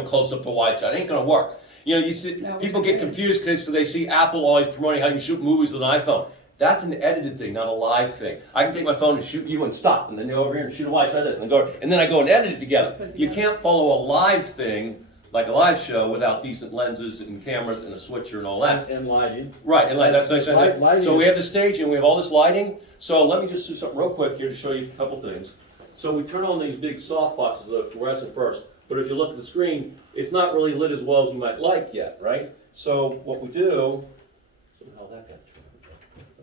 close up to wide shot. It ain't gonna work. You see, people get confused because they see Apple always promoting how you shoot movies with an iPhone. That's an edited thing, not a live thing. I can take my phone and shoot you and stop, and then go over here and shoot a wide shot of this, and then I go and edit it together. You can't follow a live thing like a live show without decent lenses and cameras and a switcher and all that. And lighting. Right, and that's nice. So we have the stage and we have all this lighting. So let me just do something real quick here to show you a couple things. So we turn on these big soft boxes that are fluorescent first, but if you look at the screen, it's not really lit as well as we might like yet, right? So what we do, somehow that got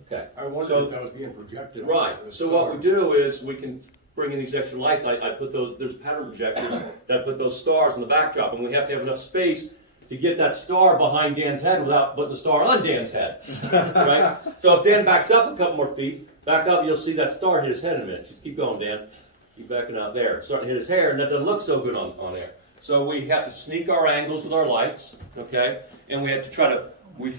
okay. I wondered if that was being projected. Right. So what we do is we can bring in these extra lights. I put those, there's pattern projectors that put those stars in the backdrop, and we have to have enough space to get that star behind Dan's head without putting the star on Dan's head. Right? So if Dan backs up a couple more feet, back up, you'll see that star hit his head in a minute. Just keep going, Dan. Keep backing out there. It's starting to hit his hair, and that doesn't look so good on there. So we have to sneak our angles with our lights, okay? And we have to try to, we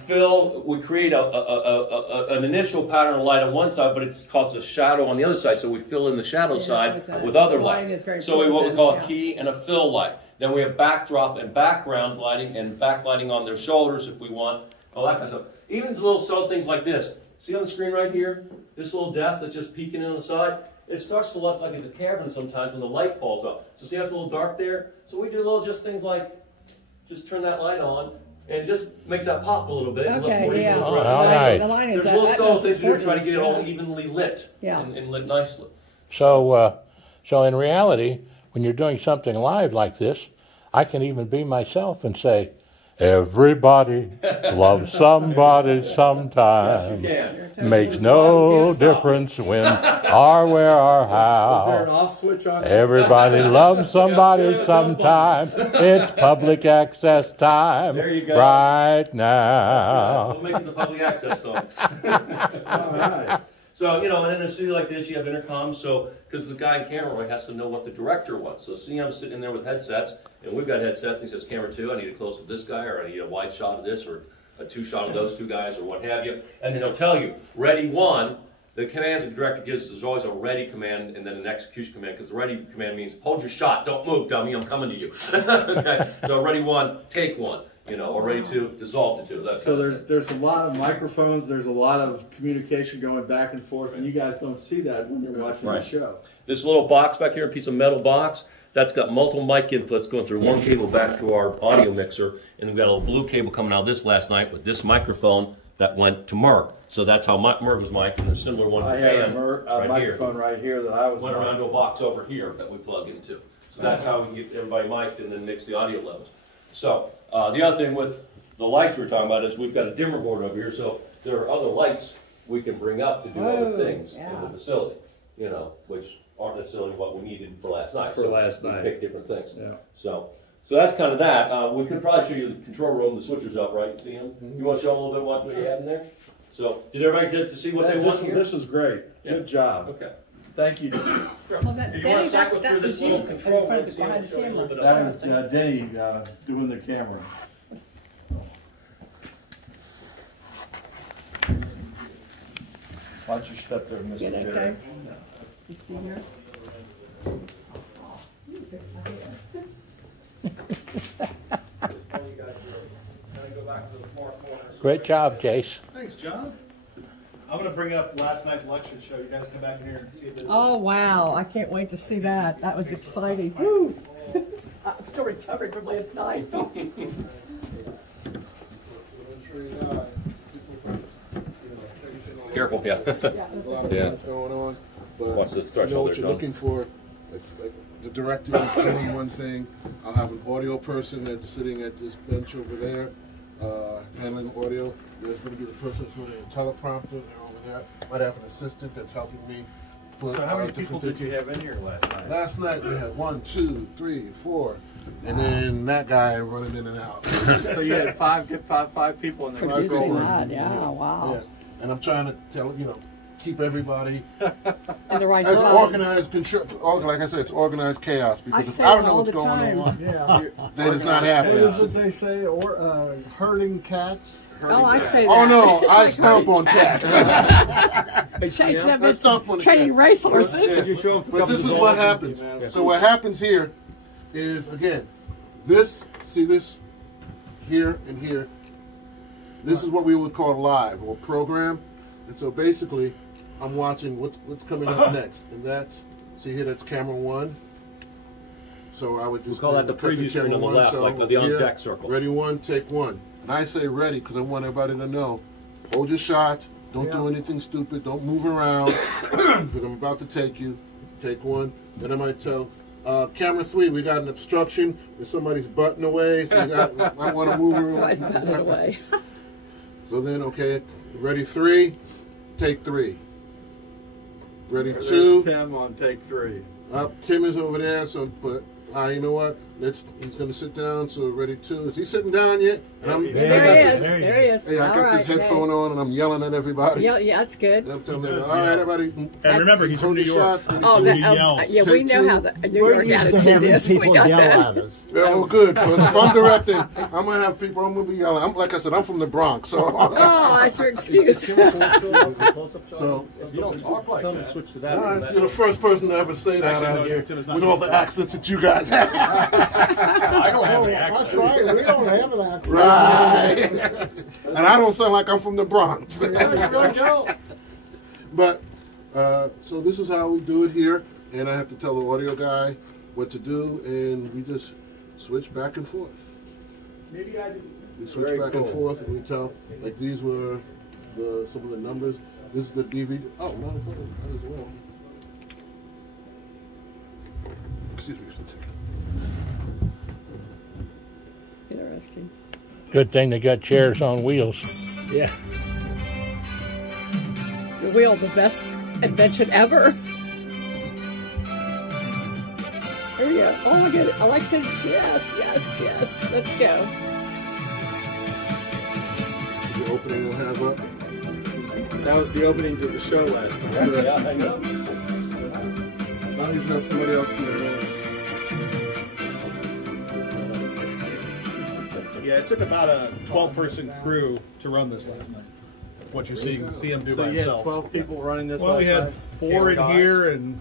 create an initial pattern of light on one side, but it causes a shadow on the other side, so we fill in the shadow side with other lights. So we what we call a key and a fill light. Then we have backdrop and background lighting and backlighting on their shoulders if we want, all that kind of stuff. Even little subtle things like this. See on the screen right here, this little desk that's just peeking in on the side? it starts to look like a cavern sometimes when the light falls off. So see how it's a little dark there? So we do little just things like, just turn that light on, and it just makes that pop a little bit. And Okay, look yeah. more The line is There's little subtle things we do to try to get it all important, evenly lit and lit nicely. So, so in reality, when you're doing something live like this, I can even be myself and say, everybody loves somebody sometime. Yes, you can. Makes no difference when or where or how. Is there an off switch on it? Everybody loves somebody sometime. It's public access time. There you go. Right now. We'll make it the public access song. All right. So, you know, and in a studio like this, you have intercoms, so, because the guy in camera has to know what the director wants. So, see, I'm sitting in there with headsets, and we've got headsets, and he says, camera 2, I need a close of this guy, or I need a wide shot of this, or a 2 shot of those 2 guys, or what have you. And then he'll tell you, ready 1, the commands the director gives us, there's always a ready command and then an execution command, because the ready command means, hold your shot, don't move, dummy, I'm coming to you. Okay, so ready 1, take 1. You know, or ready 2, dissolve the 2. So there's a lot of microphones, there's a lot of communication going back and forth, and you guys don't see that when you're watching the show. This little box back here, a piece of metal box, that's got multiple mic inputs going through one cable back to our audio mixer, and we've got a little blue cable coming out this last night with this microphone that went to Merv. So that's how Merv was mic'd, and a similar one I for had Dan a microphone right here that I was went around to a box over here that we plug into. So that's how we get everybody mic'd and then mix the audio levels. So the other thing with the lights we were talking about is we've got a dimmer board over here, so there are other lights we can bring up to do other things in the facility, you know, which aren't necessarily what we needed for last night. We pick different things. Yeah. So that's kind of that. We could probably show you the control room, the switchers up, right? See them? You want to show them a little bit what we have in there? So did everybody get to see what they want here? This is great. Good job. Okay. Thank you. Sure. Well, if you want to cycle through this little control room, see them show you a little bit of that was Denny doing the camera. Watch your step there, Mr. Jerry. Okay. You see here? Great job, Jace. Thanks, John. I'm going to bring up last night's election show. You guys come back in here and see it. Oh, wow. I can't wait to see that. That was exciting. Woo! I'm still recovering from last night. Careful, yeah. A lot of things going on, but Watch the threshold you know what there, you're looking for. Like the director is doing one thing. I'll have an audio person that's sitting at this bench over there, handling audio. There's going to be the person that's holding a teleprompter. They're over there. Might have an assistant that's helping me. So how many people did you have in here last night? Last night we had 1, 2, 3, 4, and then that guy running in and out. So you had five people in there. Producing that, yeah, wow. Yeah. And I'm trying to keep everybody in the right as side. organized, like I said, it's organized chaos. Because if I don't know what's going on, then it's not happening. What is it they say? Herding cats? I say that. Oh no, I stomp on cats. I stomp on training racehorses. But this is what happens. So what happens here is, again, see this here and here. This is what we would call live or program. And so basically, I'm watching what's coming up next. And that's, see here, that's camera 1. So I would just call that the preview screen on the left, so like the on deck circle. Ready 1, take 1. And I say ready because I want everybody to know, hold your shot, don't do anything stupid, don't move around, because I'm about to take you. Take 1. Then I might tell, camera 3, we got an obstruction, there's somebody's button away, so I want to move around. Somebody's button away. So then, okay, ready 3, take 3. Ready 2. Tim on take 3. Tim is over there, so, but, you know what? He's going to sit down, so ready 2. Is he sitting down yet? And There he is. Hey, I got this headphone on, and I'm yelling at everybody. Yeah, that's good. And I'm telling them, all right, everybody. And remember, he's from New York. Yeah, we know how the New York attitude is. We got that. Oh, good. Because if I'm directing, I'm going to have people, I'm going to be yelling. Like I said, I'm from the Bronx, so. Oh, that's your excuse. So, if you don't talk like that. Switch to that. you're the first person to ever say that out here with all the accents that you guys have. I don't have an accent. That's right. We don't have an accent. Right. And I don't sound like I'm from the Bronx. Yeah, you don't. But So this is how we do it here, and I have to tell the audio guy what to do, and we just switch back and forth. Maybe I did. We switch back and forth, and we tell, like these were some of the numbers. This is the DVD. Oh, not a photo, that as well. Excuse me for a second. Interesting. Good thing they got chairs on wheels. Yeah. The wheel, the best invention ever. Here we go. Oh, look at it. Election. Yes, yes, yes. Let's go. The opening we'll have up. That was the opening to the show last night. Yeah, I know. Now you should have somebody else do it. Yeah, it took about a 12-person crew to run this last night. What you see him do by you himself. had 12 people running this Well, last we had night? 4 in here and,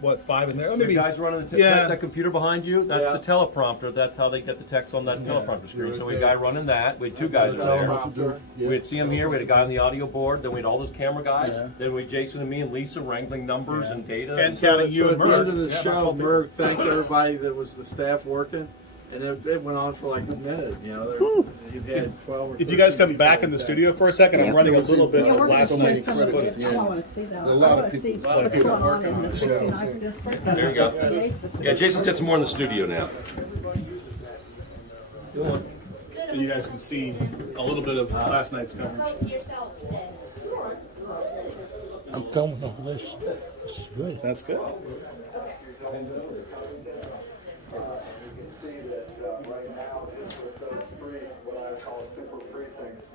what, 5 in there? Oh, The maybe guys running the that computer behind you, that's the teleprompter. That's how they get the text on that teleprompter screen. So we had a guy running that. We had 2 guys over there. We had CM here. We had a guy on the audio board. Then we had all those camera guys. Then we had Jason and me and Lisa wrangling numbers and data. And So counting you at and the end of the Merck. show, Merck thanked everybody that was the staff working, and it went on for like a minute. You know, you had 12 or If you guys 13 come back in the studio for a second, I'm running a little bit of last night's footage. I want to see that. A lot of people. What's going on in the 69th district. There you go. Yeah, Jason's got some more in the studio now. So you guys can see a little bit of last night's coverage. I'm filming all this. This is good. That's good. Right now, just with those 3, what I call super precincts,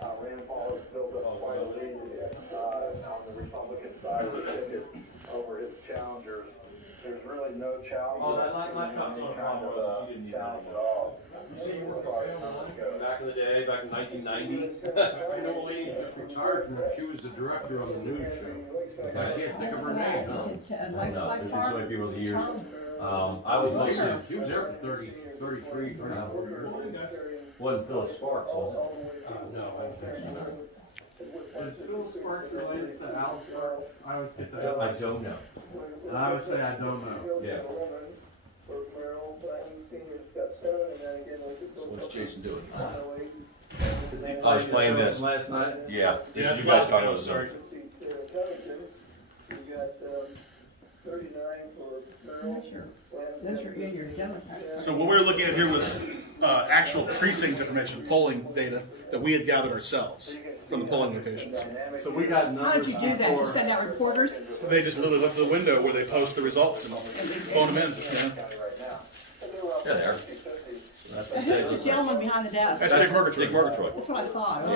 Rand Paul has built up quite a lead on the Republican side of the ticket over his challengers. There's really no challenge. Challenge at all. Back in the day, back in 1990. You know, a lady just retired from her. She was the director on the news show. I can't think of her name. I know, there's been so many people over the years. I was mostly, She was there for 33, 34 years. wasn't Phyllis Sparks, was No, I don't think so. Is Phil Sparks related to Alice Sparks? I always get it? that. I don't know. And I always say I don't know. Yeah. So what's Jason doing? Oh, he's playing this. Last night? Yeah. This Yeah, is you that's guys talking last about sorry. some. So what we were looking at here was actual precinct information, polling data that we had gathered ourselves from the polling locations. So we got numbers. How did you do that? You send out reporters? They just literally look to the window where they post the results and phone them in. Yeah. Yeah, there. Who's the gentleman behind the desk? That's Dick Murgatroyd. Dick Murgatroyd. That's what I thought.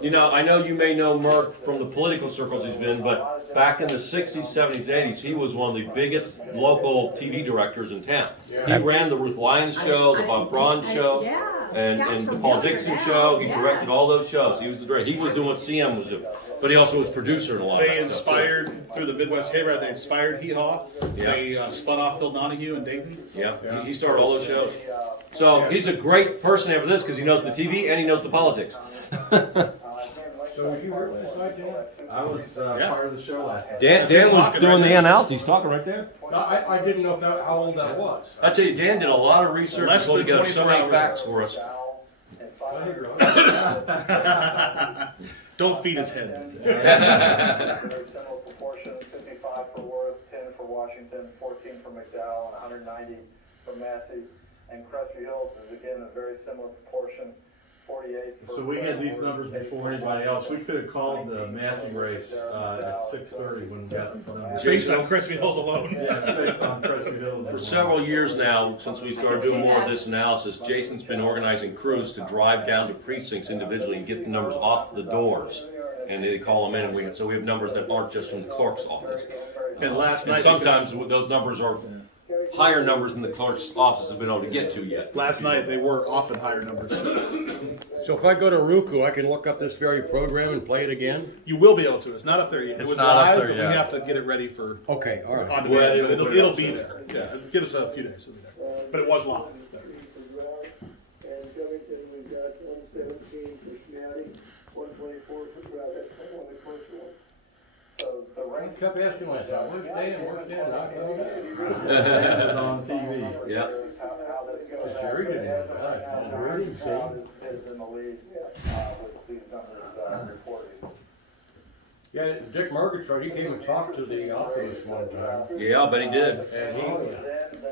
You know, I know you may know Merck from the political circles he's been, but back in the 60s, 70s, 80s, he was one of the biggest local TV directors in town. He ran the Ruth Lyons show, the Bob Braun show, and the Paul Dixon show. He directed all those shows. He was the director. He was doing what CM was doing, but he also was producer in a lot of They that stuff. inspired, through the Midwest Hayride, they inspired Hee Haw. Yeah. They spun off Phil Donahue in Dayton. Yeah, he started all those shows. So he's a great person after this because he knows the TV and he knows the politics. So was you working beside Dan? I was part of the show last night. Dan was doing the analysis. He's talking right there. No, I didn't know how old that was. I tell you, Dan did a lot of research Less to pull than together so 24 many hours. facts for us. Don't feed his head. Very similar proportion, 55 for Worth, 10 for Washington, 14 for McDowell, and 190 for Massey. And Crestview Hills is again a very similar proportion, 48 for... So we had these numbers before anybody else. We could have called the Massey race at 6:30 when we got these numbers. Based on Crestview Hills alone. Yeah, it's based on Crestview Hills. For several years now, since we started doing more of this analysis, Jason's been organizing crews to drive down to precincts individually and get the numbers off the doors. And they call them in, and so we have numbers that aren't just from the clerk's office. And last night, And sometimes those numbers are higher numbers than the clerk's office has been able to get to yet. last night they were often higher numbers. So if I go to Roku, I can look up this very program and play it again? You will be able to. It's not up there yet. It It's was not up live, there but yet. we have to get it ready for Okay, all right. on Yeah, demand. But we'll it'll put it be up there. Yeah, give us a few days. It'll be there. But it was live. And Covington, we've got 117 for Schmatty, 124 for Gravitt, one of the close ones. I kept asking myself, where's Dan? Where's Dan? And I found out. It was on TV. Yeah. Jerry didn't know that. Jerry didn't say. Yeah, Dick Murgatroyd, he came and talked to the Optimist one time. Yeah, I bet he did. And he,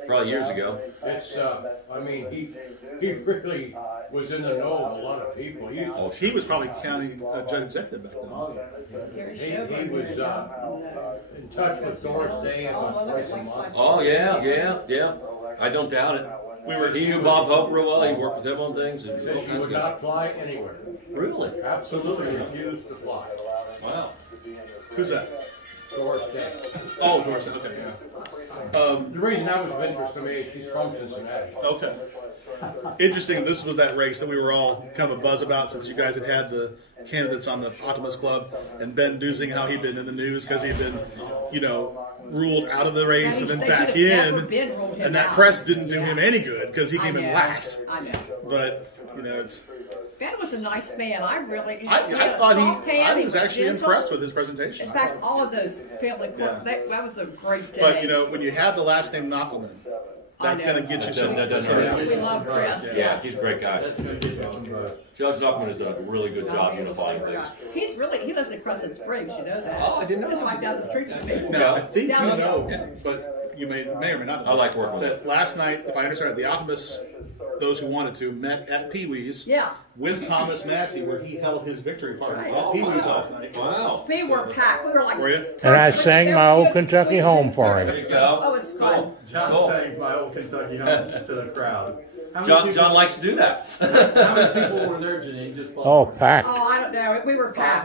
probably years ago. It's, I mean, he really was in the know of a lot of people. He was probably county judge executive back then. He was in touch with Doris Day and Oh yeah. I don't doubt it. He knew Bob Hope real well. He worked with him on things. And said she would not fly anywhere. Really? Absolutely refused to fly. Wow. Who's that? Doris Day. Oh, Doris Day. Okay. The reason that was of interest to me is she's from Cincinnati. Okay. Interesting. This was that race that we were all kind of a buzz about since you guys had the candidates on the Optimist Club, and Ben Dusing, how he'd been in the news because he'd been, ruled out of the race and then back in, and that press didn't do him any good because he came in last. I know. But it's. Ben was a nice man. I was actually impressed with his presentation. In fact, all of those family court, that was a great day. But when you have the last name Knockelman, that's going to get you some. We love Chris. Yeah, he's a great guy. Judge Knockelman has done a really good job unifying things. He lives in Crescent Springs, you know that. Oh, I didn't know. He's right down the street from me. No, I think you know, but you may or may not know. I like working with that. Last night, if I understand it, the Optimists, those who wanted to, met at Pee Wee's with Thomas Massey, where he held his victory party at Pee Wee's last night. Wow. We were packed. We were like. Were you? And I sang my old Kentucky home for him. Oh, it was fun. John sang my old Kentucky home to the crowd. John likes to do that. How many people were there, Janine? Just packed. Oh, I don't know. We were packed.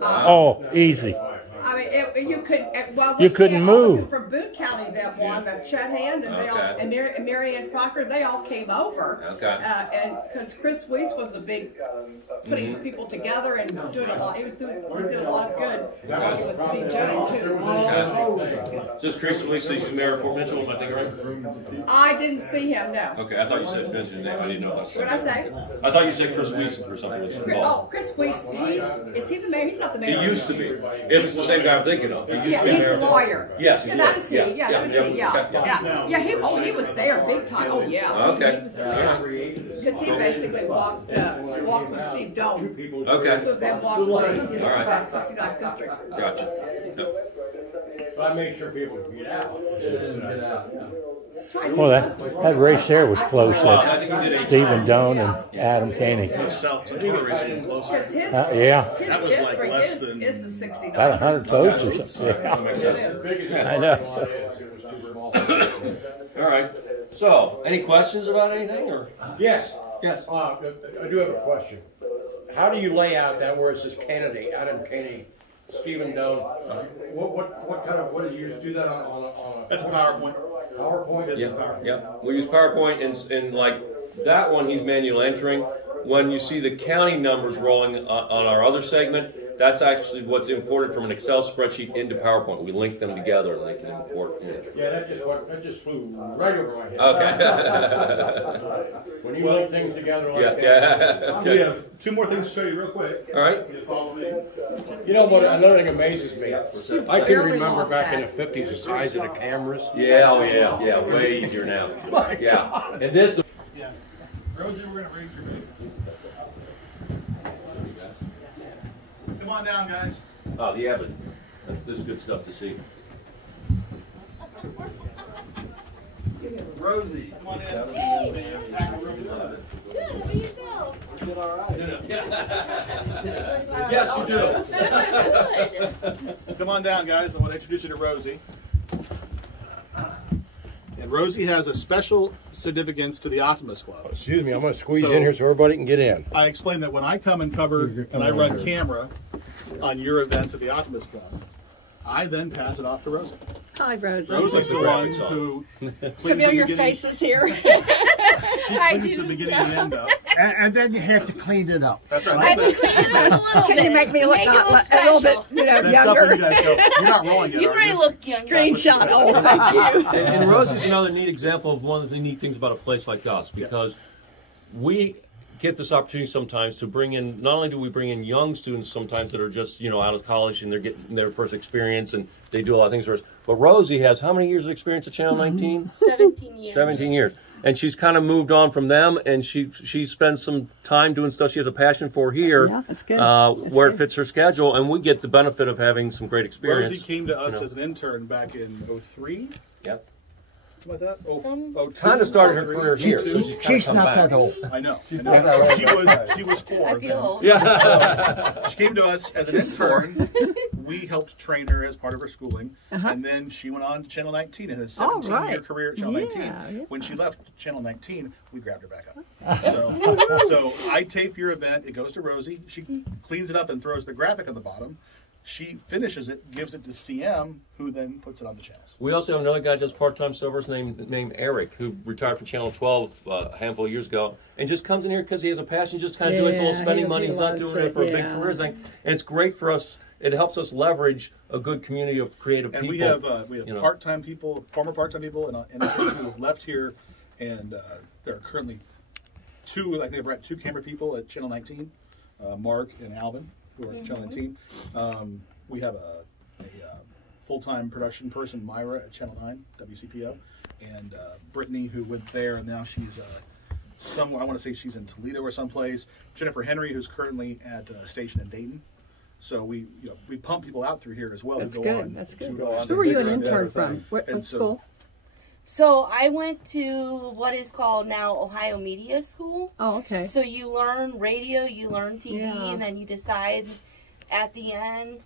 500? Easy. I mean, you couldn't. You couldn't move. From Boone County, that one, Chet Hand, and they all, and Mary Ann Crocker, they all came over. And because Chris Weiss was a big putting people together and doing a lot. He did a lot of good. Working with Steve Jones too. Just Chris Weiss, she's Mayor of Fort Mitchell, I think, right? I didn't see him. No. Okay, I thought you said mentioned name. I didn't know that. What did I say? I thought you said Chris Weiss or something was involved. Oh, Chris Weiss. Is he the mayor? He's not the mayor. He used to be. If it's the same guy I'm thinking of. He's the lawyer. Yes, he's that is he. Yeah, he was there big time. Oh yeah. Okay. He was there. Because he basically walked with Steve Doan. Okay. So they walked away his 69th district. Gotcha. But I made sure people would get out. Well, that race there was close. Stephen Doan and Adam Koenig. That was like less than about 100 votes or something. I know. All right. So, any questions about anything, or? Yes. Yes. I do have a question. How do you lay out that where it says candidate, Adam Koenig, Stephen Doan? What did you do that on a? That's a PowerPoint. PowerPoint? Yeah. We use PowerPoint and like that one he's manual entering. When you see the county numbers rolling on our other segment, that's actually what's imported from an Excel spreadsheet into PowerPoint. We link them together and they can import. Yeah, that just flew right over my head. Okay. When you link things together like that. Yeah. We have two more things to show you real quick. All right. Just follow me. You know what? Another thing amazes me. I can remember back in the 50s the size of the cameras. Yeah. Oh yeah. Way easier now. Yeah. And this. Yeah. Rosie, we're gonna read your video. Come on down, guys. Oh, the Abbott. This is good stuff to see. Rosie, come on in. Good, how about yourself? Doing all right. Yes, you Good. Come on down, guys. I want to introduce you to Rosie. And Rosie has a special significance to the Optimist Club. Excuse me, I'm going to squeeze in here so everybody can get in. I explained that when I come and cover and I run camera on your events at the Optimist Club, I then pass it off to Rosie. Hi, Rosie. Rosie's the one who familiar faces here. She cleans the beginning and end up. And then you have to clean it up. That's right. I had to clean it up a little bit. Can you make me look a little bit, That's younger? You guys go, you're not rolling yet. You already look young. Screenshot. Oh, thank you. And Rosie's another neat example of one of the neat things about a place like us, because we get this opportunity sometimes to bring in, not only do we bring in young students sometimes that are just, you know, out of college and they're getting their first experience and they do a lot of things for us, but Rosie has how many years of experience at Channel 19? 17 years. 17 years. And she's kind of moved on from them, and she spends some time doing stuff she has a passion for here. Yeah, that's good. Where it fits her schedule, and we get the benefit of having some great experience. Rosie came to us as an intern back in 03. Yep. Something like that. Kind of started her career here, so she's not that old. I know. She was 4. I feel old. Yeah. She came to us as an intern. We helped train her as part of her schooling, and then she went on to Channel 19 and had a 17-year career at Channel 19. When she left Channel 19, we grabbed her back up. So I tape your event. It goes to Rosie. She cleans it up and throws the graphic on the bottom. She finishes it, gives it to CM, who then puts it on the channels. We also have another guy that does part-time silvers named Eric, who retired from Channel 12 a handful of years ago, and just comes in here because he has a passion, just kind of doing his little spending money. He's not doing it for a big career thing, and it's great for us. It helps us leverage a good community of creative people. And we have part-time people, former part-time people, and interns who have left here, and there are currently two camera people at Channel 19, Mark and Alvin, who are at Channel 19. We have a full-time production person, Myra, at Channel 9, WCPO, and Brittany, who went there, and now she's somewhere, I want to say she's in Toledo or someplace. Jennifer Henry, who's currently at a station in Dayton. So we pump people out through here as well. That's to good. go on, That's good. Where were you an intern from? What school? So I went to what is called now Ohio Media School. Oh, okay. So you learn radio, you learn TV, and then you decide at the end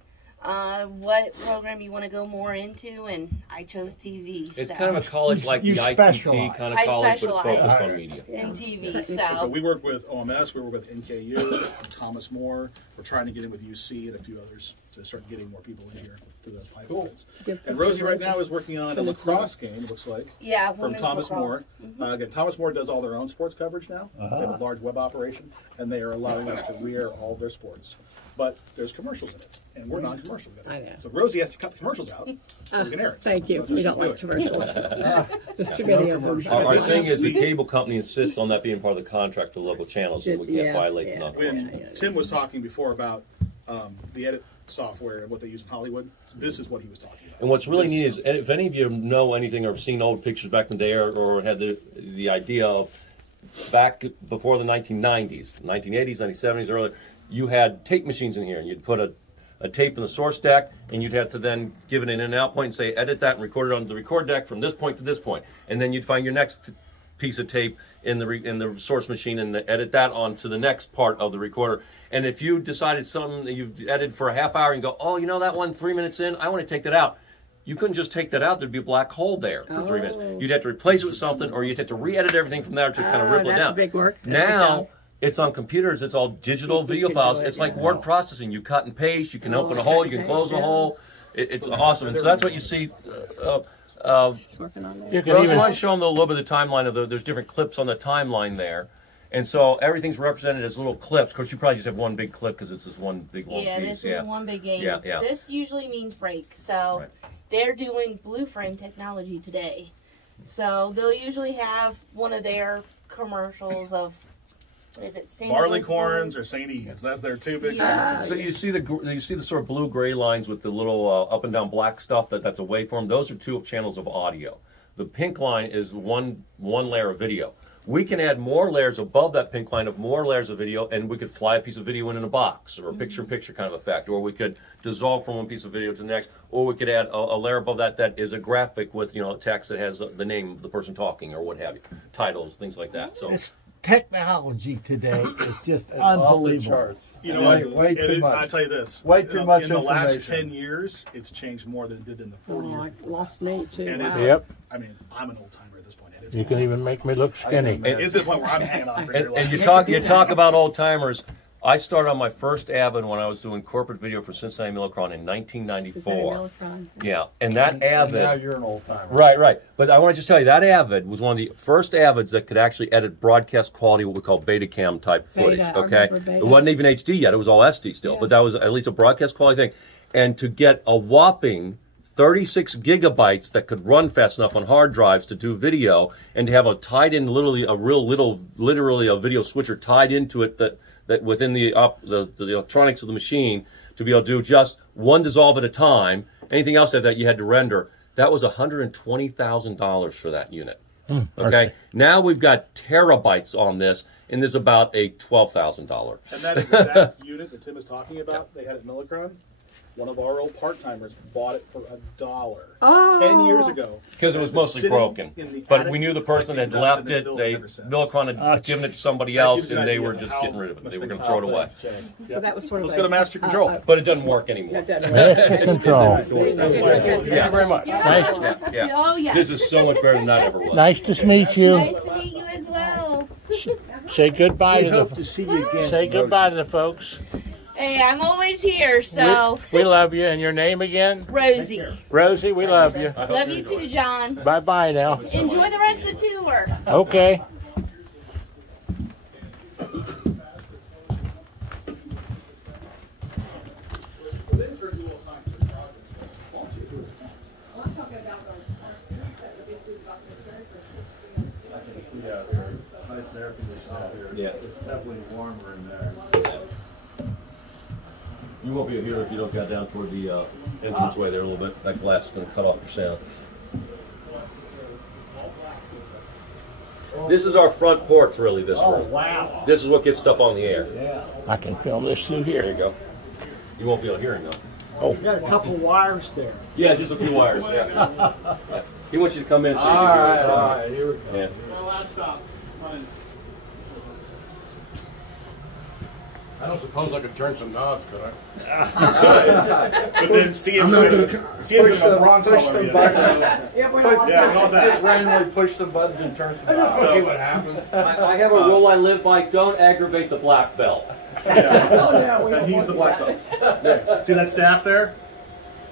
what program you want to go more into, and I chose TV. It's kind of a college like the ITT kind of college, but it's focused on media. In TV, so we work with OMS, we work with NKU, Thomas More. We're trying to get in with UC and a few others to start getting more people in here through those pipelines. And Rosie right now is working on a lacrosse game, it looks like, from Thomas More. Again, Thomas More does all their own sports coverage now. They have a large web operation, and they are allowing us to re-air all of their sports. But there's commercials in it, and we're non-commercial. So Rosie has to cut the commercials out so we can air it. Thank you. We don't like commercials. There's too many of them. Our thing is the cable company insists on that being part of the contract for local channels, so we can't violate the non-commercial. When Tim was talking before about the edit software and what they use in Hollywood, this is what he was talking about. And what's really neat is, if any of you know anything or have seen old pictures back in the day, or had the idea of back before the 1990s, 1980s, 1970s, earlier, you had tape machines in here, and you'd put a tape in the source deck, and you'd have to then give it an in and out point and say, edit that and record it on the record deck from this point to this point. And then you'd find your next piece of tape in the source machine and edit that onto the next part of the recorder. And if you decided something that you've edited for a half hour and go, oh, you know that one 3 minutes in, I want to take that out. You couldn't just take that out. There'd be a black hole there for 3 minutes. You'd have to replace it with something, or you'd have to re-edit everything from there to kind of ripple it down. That's a big work. Now, it's on computers. It's all digital video files. It's like word processing. You cut and paste. You can open a hole. You can close a hole. It's awesome. And so that's what you see. You can even show them a little bit of the timeline of there's different clips on the timeline there. And so everything's represented as little clips. Of course, you probably just have one big clip because it's this one big long piece. Yeah, this is one big game. Yeah. This usually means break. So they're doing blue frame technology today. So they'll usually have one of their commercials of, what is it, Barleycorns or St. E's. That's their two big ones. So you see the sort of blue-gray lines with the little up and down black stuff that's a waveform. Those are 2 channels of audio. The pink line is one layer of video. We can add more layers above that pink line of more layers of video, and we could fly a piece of video in a box, or a picture-in-picture kind of effect, or we could dissolve from one piece of video to the next, or we could add a layer above that is a graphic with text that has the name of the person talking, or what have you, titles, things like that. So technology today is just unbelievable. You know what? Way too much. I'll tell you this. Way too much in the last 10 years, it's changed more than it did in the 40 years before. Lost me too. And I mean, I'm an old timer at this point. You can even make me look skinny. It's the point where I'm hanging on for dear life. And you talk about old timers. I started on my first Avid when I was doing corporate video for Cincinnati Millicron in 1994. Yeah, and that Avid. Now you're an old timer. Right. But I want to just tell you, that Avid was one of the first Avids that could actually edit broadcast quality, what we call Betacam type footage. Okay, it wasn't even HD yet; it was all SD still. But that was at least a broadcast quality thing. And to get a whopping 36 gigabytes that could run fast enough on hard drives to do video, and to have a tied in, literally a video switcher tied into it that within the electronics of the machine to be able to do just one dissolve at a time. Anything else that you had to render, that was $120,000 for that unit. Okay, now we've got terabytes on this, and there's about a $12,000. And that exact unit that Tim is talking about, they had at Millicron. One of our old part-timers bought it for $1 10 years ago. Because it was mostly broken. But we knew the person had left it. Millicron had given it to somebody else, and they were just getting rid of it. They were going to throw it away. So that was sort of Let's go to master control. But it doesn't work anymore. Master control. Thank you very much. Nice. Oh, yeah. This is so much better than that ever was. Nice to meet you. Nice to meet you as well. Say goodbye to see you again. Say goodbye to the folks. Hey, I'm always here, so. We love you. And your name again? Rosie. Rosie, we love you. Love you too, John. Bye-bye now. Enjoy the rest of the tour. Okay. Yeah, it's definitely warmer in there. You won't be here if you don't get down toward the entranceway there a little bit. That glass is going to cut off your sound. This is our front porch, really, this room. Wow. This is what gets stuff on the air. Yeah. I can film this through here. There you go. You won't be able to hear him, though. Oh. You got a couple wires there. Yeah, just a few wires, yeah. He wants you to come in so you All can hear right, us. all right, here we go. Yeah. Last stop. I don't suppose I could turn some knobs, could I? But then see him push Just randomly push some buttons and turn some knobs. See what happens. I have a rule I live by: don't aggravate the black belt. And he's the black belt. Yeah. See that staff there?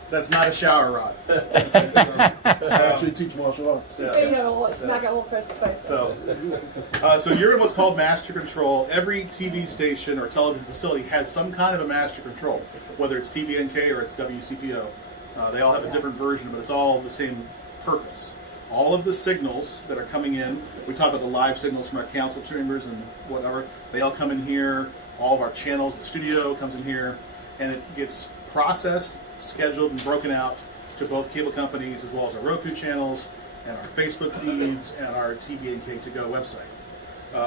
That's not a shower rod. I actually teach martial arts. So you're in what's called master control. Every TV station or television facility has some kind of a master control, whether it's TBNK or it's WCPO. They all have a different version, but it's all the same purpose. All of the signals that are coming in, we talk about the live signals from our council chambers and whatever, they all come in here. All of our channels, the studio comes in here, and it gets processed, scheduled, and broken out to both cable companies as well as our Roku channels and our Facebook feeds and our TBNK to go website.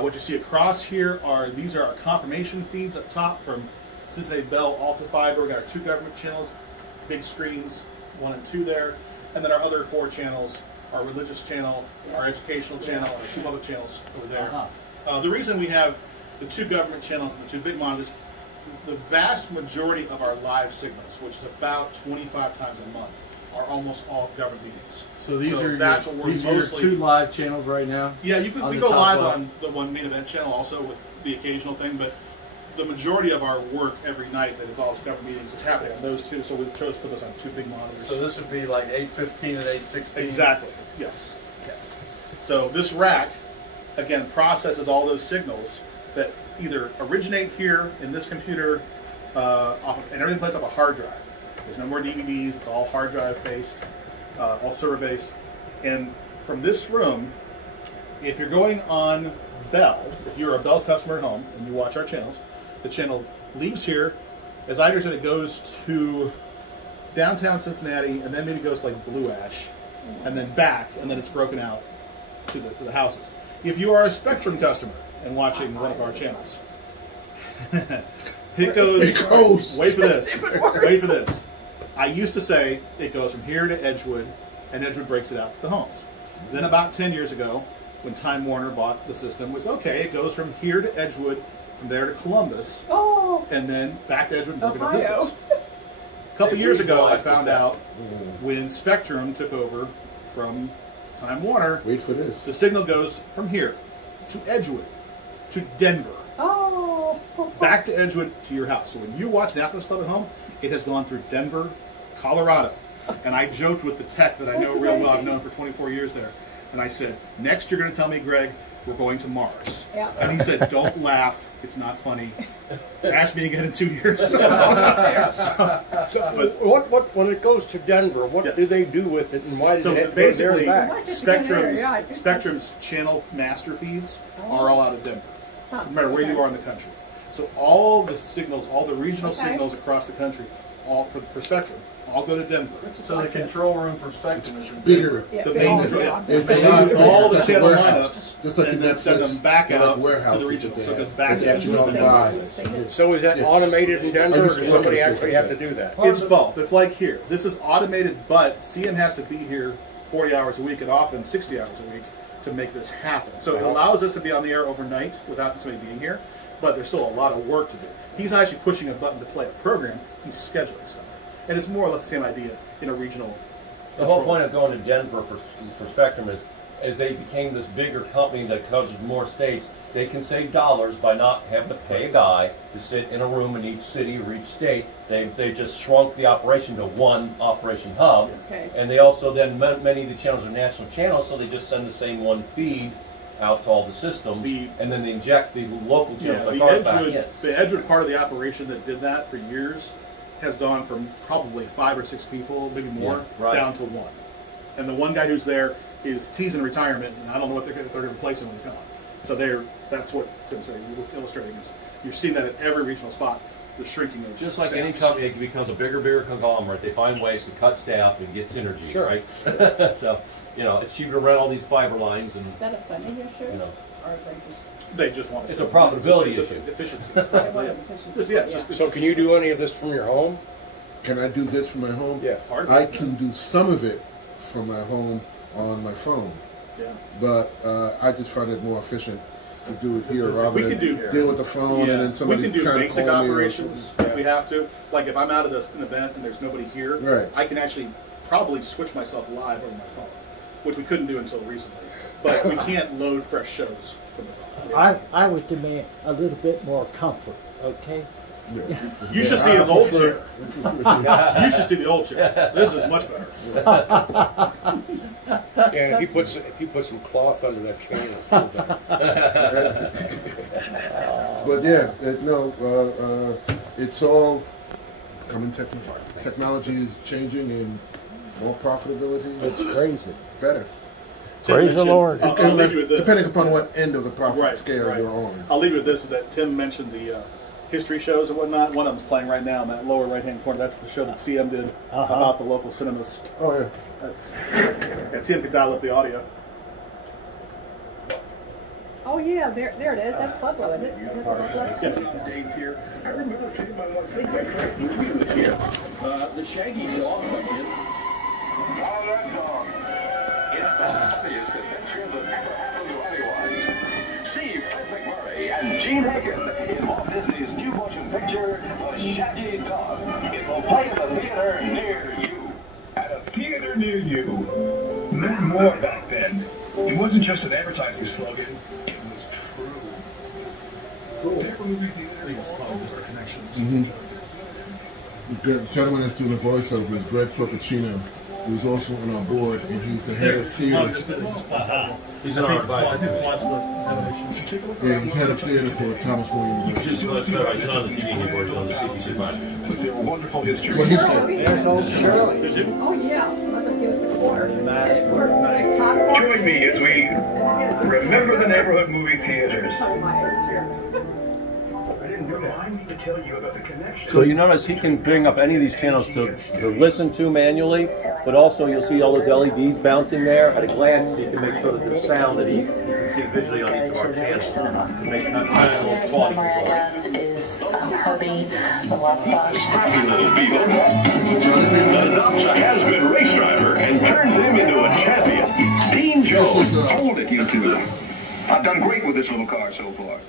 What you see across here these are our confirmation feeds up top from Cincinnati Bell, Alta Fiber. We got our 2 government channels, big screens, 1 and 2 there, and then our other 4 channels, our religious channel, our educational channel, our 2 public channels over there. The reason we have the 2 government channels and the 2 big monitors, the vast majority of our live signals, which is about 25 times a month, are almost all government meetings. So these are your 2 live channels right now? Yeah, we go live on the one main event channel also with the occasional thing, but the majority of our work every night that involves government meetings is happening on those 2, so we chose to put those on 2 big monitors. So this would be like 8:15 and 8:16? Exactly, yes. So this rack, again, processes all those signals that either originate here in this computer, and everything plays off a hard drive. There's no more DVDs, it's all hard drive based, all server based. And from this room, if you're going on Bell, if you're a Bell customer at home and you watch our channels, the channel leaves here. As I understand it, goes to downtown Cincinnati, and then maybe goes to like Blue Ash, and then back, and then it's broken out to the houses. If you are a Spectrum customer and watching one of our channels, it goes. Wait for this. Wait for this. I used to say it goes from here to Edgewood, and Edgewood breaks it out to the homes. Then about 10 years ago, when Time Warner bought the system, was okay. It goes from here to Edgewood, from there to Columbus, and then back to Edgewood and broken out this. A couple years ago, I found out when Spectrum took over from Time Warner. Wait for this. The signal goes from here to Edgewood to Denver. Back to Edgewood to your house. So when you watch Annapolis Club at home, it has gone through Denver, Colorado. And I joked with the tech that I know real well. I've known for 24 years there. And I said, next you're going to tell me, Greg, we're going to Mars. Yeah. And he said, don't laugh, it's not funny. Ask me again in 2 years. But when it goes to Denver, what do they do with it, and why does it have to go there and back? Spectrum's channel master feeds are all out of Denver, no matter where you are in the country. So all the signals, all the regional signals across the country, all for Spectrum, all go to Denver. So the control room for Spectrum is bigger. The main all the channel lineups, and then send them back out to the regional. So it goes back to Denver. So is that automated in Denver, or does somebody actually have to do that? It's both. It's like here. This is automated, but CN has to be here 40 hours a week and often 60 hours a week to make this happen. So it allows us to be on the air overnight without somebody being here, but there's still a lot of work to do. He's not actually pushing a button to play a program. He's scheduling stuff. And it's more or less the same idea in a regional. The whole point of going to Denver for Spectrum is, as they became this bigger company that covers more states, they can save dollars by not having to pay a guy to sit in a room in each city or each state. They just shrunk the operation to one operation hub. Okay. And they also then, many of the channels are national channels, so they just send the same one feed out to all the systems, and then they inject the local channels like ours back. Yes. The Edgewood part of the operation that did that for years has gone from probably 5 or 6 people, maybe more, down to 1. And the one guy who's there is he's in retirement, and I don't know what they're going to replace him when he's gone. So that's what Tim's illustrating is. You're seeing that at every regional spot, the shrinking of just like staffs. any company, it becomes a bigger conglomerate. They find ways to cut staff and get synergies, right? So, it's cheaper to rent all these fiber lines. And is that a funding issue? Or they just want to. It's a profitability issue. Efficiency. So can you do any of this from your home? Can I do this from my home? Yeah. I can do some of it from my home on my phone. Yeah. But I just find it more efficient to do it here rather than deal with the phone and then somebody we can do kind basic of operations if we have to. Like if I'm out of an event and there's nobody here, I can actually probably switch myself live on my phone, which we couldn't do until recently. But we can't load fresh shows from the phone. I would demand a little bit more comfort, okay? Yeah. You should see his old chair. You should see the old chair. This is much better. And if you put some cloth under that chain. But yeah, it's all. Technology is changing and more profitability. It's crazy. Better. Praise the Lord. Depending upon what end of the profit scale you're on. I'll leave you with this: that Tim mentioned the history shows and whatnot. One of them's playing right now in that lower right-hand corner. That's the show that CM did about the local cinemas. Oh yeah. CM could dial up the audio. Oh yeah, there it is. That's Ludlow, isn't it? Yes. Dave here. I remember taking my favorite movie was here. The Shaggy Dog went in. Oh, that dog. It's the happiest adventure that ever happened to anyone. See Fred McMurray and Gene Hagen in Walt Disney's new motion picture, The Shaggy Dog. It will play in the theater near you. At a theater near you. Meant more back then. It wasn't just an advertising slogan. It was true. Whatever movie theater. I think it's called just the connections. The gentleman that's doing the voiceover is Greg Procaccino, who's also on our board, and he's the head of theater. He's an advisor. Yeah, he's head of theater for Thomas More University. He's on the TV board, on the CTC board. With their wonderful history. What he said. There's old Shirley. Oh yeah, I'm gonna give us a quarter. Nice. Join me as we remember the neighborhood movie theaters. I didn't remind me to tell you about the connection. So you notice he can bring up any of these channels to listen to manually, but also you'll see all those LEDs bouncing there. At a glance, he can make sure that there's sound that he can see visually on each of our channels to make not kind of little cost control. Is Hobie, the Love Bug. Happy little beagle. Adopts a has-been race driver and turns him into a champion. Dean Jones. Hold it, you two. I've done great with this little car so far.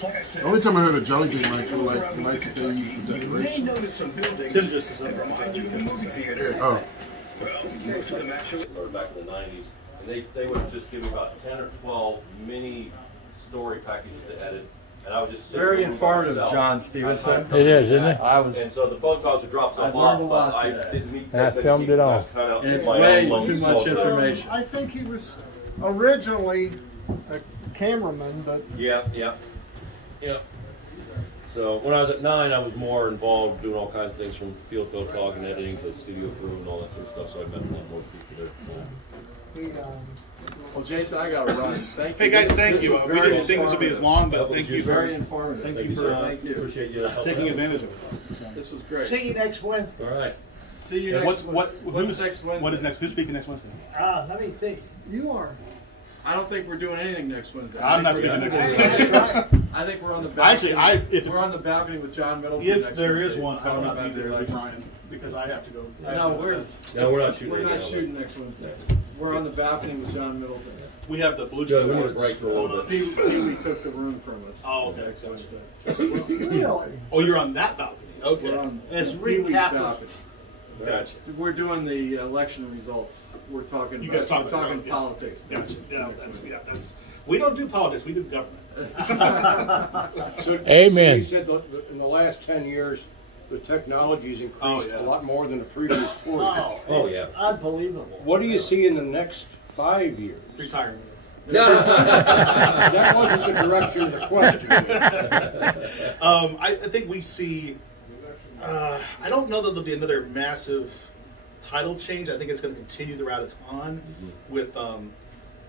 The only time I heard a Jolly Green like that they use for decoration. Tim just is remind you of the movie theater. Oh. Well, most of them actually Started back in the 90s, and they would just give me about 10 or 12 mini story packages to edit, and I would just sit very in informative, myself. John Stevenson. It is, isn't it? And so the phone calls would drop stuff off, but I didn't meet. I filmed it all. And it's way too much information. I think he was originally a cameraman, but yeah. So when I was at 9, I was more involved doing all kinds of things from field talk and editing to studio crew and all that sort of stuff. So I met a lot more people there. Well, Jason, I gotta run. Thank you. Hey guys, thank you. We didn't think this would be as long, but thank you. Very informative. Thank you for appreciate you taking advantage of it. This was great. See you next Wednesday. All right. See you next. What's next Wednesday? What is next? Who's speaking next Wednesday? Let me see. You are. I don't think we're doing anything next Wednesday. I'm not speaking next Wednesday. I think we're on the balcony. Actually, we're on the balcony with John Middleton. If there is one, I will not be there, Brian, because I have to go. No, we're not shooting. We're not shooting next Wednesday. We're on the balcony with John Middleton. We have the Blue Jays. We need a break for a little bit. He took the room from us. Oh, okay. Really? Oh, you're on that balcony. Okay. We're on It's Pee-wee's balcony. Gotcha. We're doing the election results. We're talking. You guys talking politics. Gotcha. That's. We don't do politics. We do government. Amen. So you said in the last 10 years, the technology's increased a lot more than the previous 40. Oh, yeah. Unbelievable. What do you see in the next 5 years? Retirement. That wasn't the direction of the question. I think we see. I don't know that there'll be another massive title change. I think it's going to continue the route it's on with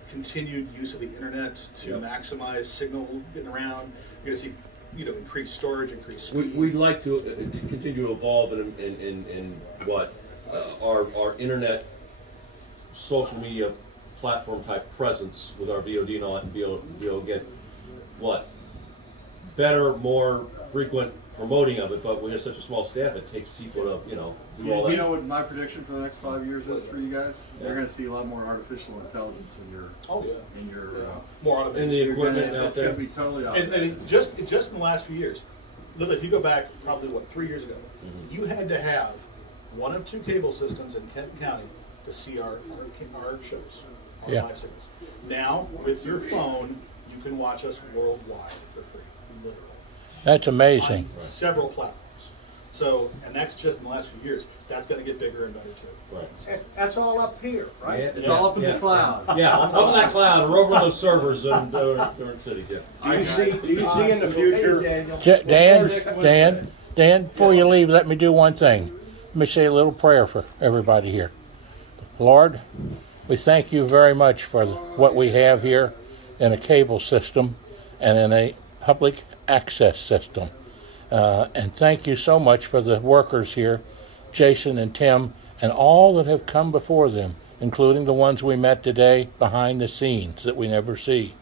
continued use of the internet to maximize signal getting around. You're going to see, increased storage, increased speed. We'd like to continue to evolve in what our internet, social media platform type presence with our VOD and all that, and be able to get better, more frequent promoting of it. But we have such a small staff, it takes people to do all that. You know what my prediction for the next 5 years is for you guys? You're going to see a lot more artificial intelligence in your more automation. In the equipment out it's there. going to be totally automated. And just in the last few years, Lily, if you go back probably 3 years ago, you had to have one of 2 cable systems in Kent County to see our shows, our live signals. Now with your phone, you can watch us worldwide for free, literally. That's amazing. On several platforms. So, and that's just in the last few years. That's going to get bigger and better too. Right. That's all up here, right? It's all up in the cloud. Yeah, up in that cloud. We're over those servers in different cities. Yeah. Do you see in the future? Dan, before you leave, let me do one thing. Let me say a little prayer for everybody here. Lord, we thank you very much for what we have here in a cable system and in a public access system. And thank you so much for the workers here, Jason and Tim, and all that have come before them, including the ones we met today behind the scenes that we never see.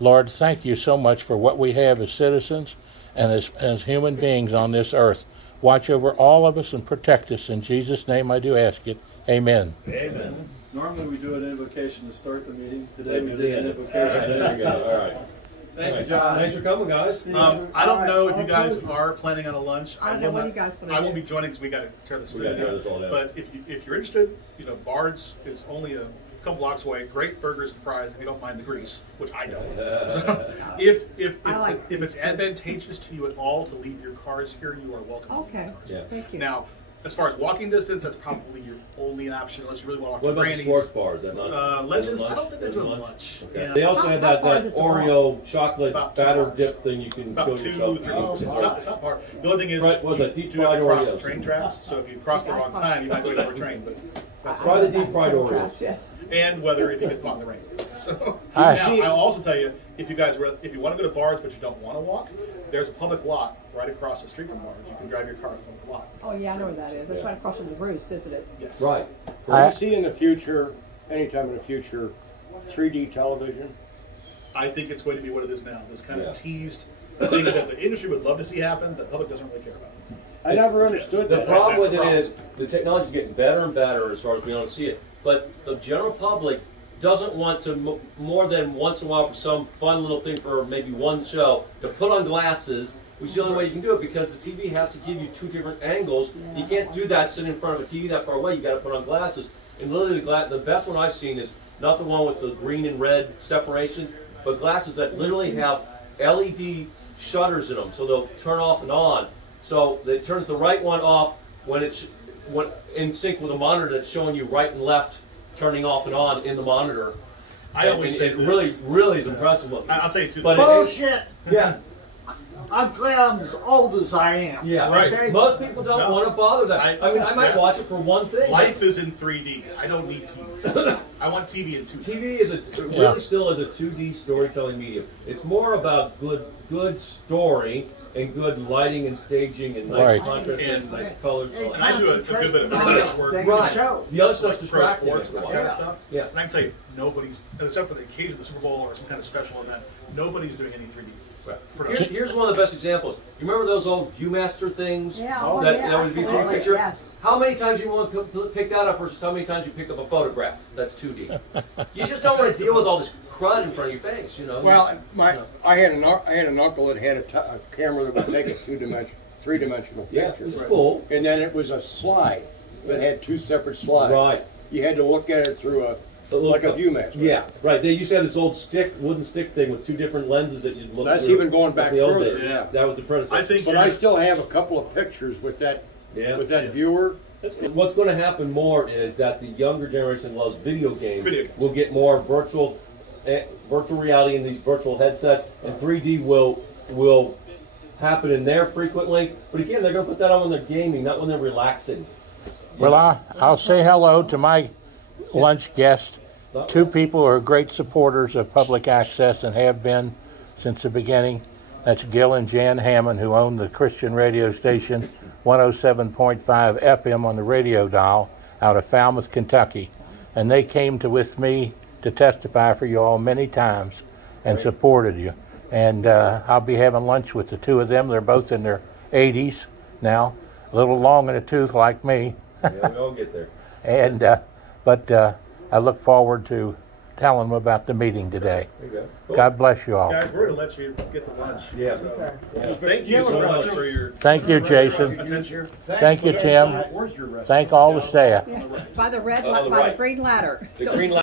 Lord, thank you so much for what we have as citizens and as human beings on this earth. Watch over all of us and protect us. In Jesus' name I do ask it. Amen. Amen. Normally we do an invocation to start the meeting. Today we did an invocation. There you go. All right. Thank you, John. Thanks for coming, guys. I don't know if you guys are planning on a lunch. I don't know what you guys want to do. I won't be joining because we got to tear this thing down. But if you're interested, Bard's is only a couple blocks away. Great burgers and fries if you don't mind the grease, which I don't. So if it's advantageous to you at all to leave your cars here, you are welcome to leave your cars. Yeah. Thank you. Now, as far as walking distance, that's probably your only option unless you really want to walk to Granny's. What about the sports bars? Legends, I don't think they're doing much. Okay. Yeah. They also had that Oreo chocolate batter dip thing you can go yourself. It's not far. The only thing is, what was that, deep you have fried to cross Oreos? the train tracks, so if you cross the wrong time, you might get overtrained. But that's try the deep fried Oreos. Yes. And whether if you get caught in the rain. So Right. now, I'll also tell you, if you want to go to Bard's but you don't want to walk, there's a public lot right across the street from Bard's. You can drive your car to the public lot. Oh yeah, I know where that is. That's right across from the Roost, isn't it? Yes. Right. Do you see in the future, anytime in the future, 3D television? I think it's going to be what it is now. This kind of teased thing that the industry would love to see happen, that the public doesn't really care about. I never understood that. The problem with it is the technology is getting better and better as far as we don't see it. But the general public doesn't want to more than once in a while for some fun little thing for maybe one show to put on glasses, which is the only way you can do it because the TV has to give you 2 different angles. Yeah. You can't do that sitting in front of a TV that far away. You got to put on glasses. And literally, the best one I've seen is not the one with the green and red separations, but glasses that literally have LED shutters in them, so they'll turn off and on. So it turns the right one off when it's in sync with a monitor that's showing you right and left turning off and on in the monitor. I always say it really is impressive looking. I'll tell you too. But bullshit. Yeah. I'm glad I'm as old as I am. Yeah, right. Okay? Most people don't want to bother that. I mean, I might watch it for one thing. Life is in 3D. I don't need TV. I want TV in 2D. TV is really still is a 2D storytelling medium. It's more about good story and good lighting and staging and nice contrast and nice colors. And I do a good bit of freelance work. Right. The other stuff's pro distracting. Sports and that kind of stuff. Yeah. And I can tell you, nobody's, except for the occasion of the Super Bowl or some kind of special event, nobody's doing any 3D. Right. Here's one of the best examples. You remember those old Viewmaster things? Yeah, that would be for a picture? Yes. How many times you want to pick that up versus how many times you pick up a photograph that's 2D? You just don't want to deal with all this crud in front of your face, you know. Well, I had an uncle that had a camera that would take a three-dimensional picture. Yeah, it was cool. And then it was a slide that had two separate slides. Right. You had to look at it through a Viewmaster. Yeah, right. They used to have this old wooden stick thing with two different lenses that you'd look. That's through even going back the old further. days. Yeah, that was the predecessor. But I still have a couple of pictures with that. Yeah. With that viewer. What's going to happen more is that the younger generation loves video games. We'll get more virtual reality in these virtual headsets, and 3D will happen in there frequently. But again, they're going to put that on when they're gaming, not when they're relaxing. Well, I'll say hello to my lunch guest. Two people who are great supporters of public access and have been since the beginning. That's Gil and Jan Hammond, who own the Christian radio station 107.5 FM on the radio dial out of Falmouth, Kentucky. And they came with me to testify for you all many times and supported you. And I'll be having lunch with the two of them. They're both in their 80s now, a little long in the tooth like me. Yeah, we all get there. And but I look forward to telling them about the meeting today. There you go. Cool. God bless you all. Guys, we're going to let you get to lunch. Yeah. So. Yeah. Thank you so much for your Thank you, Jason. attention. Thank you, Tim. Thank all the staff. By the green ladder. The green ladder.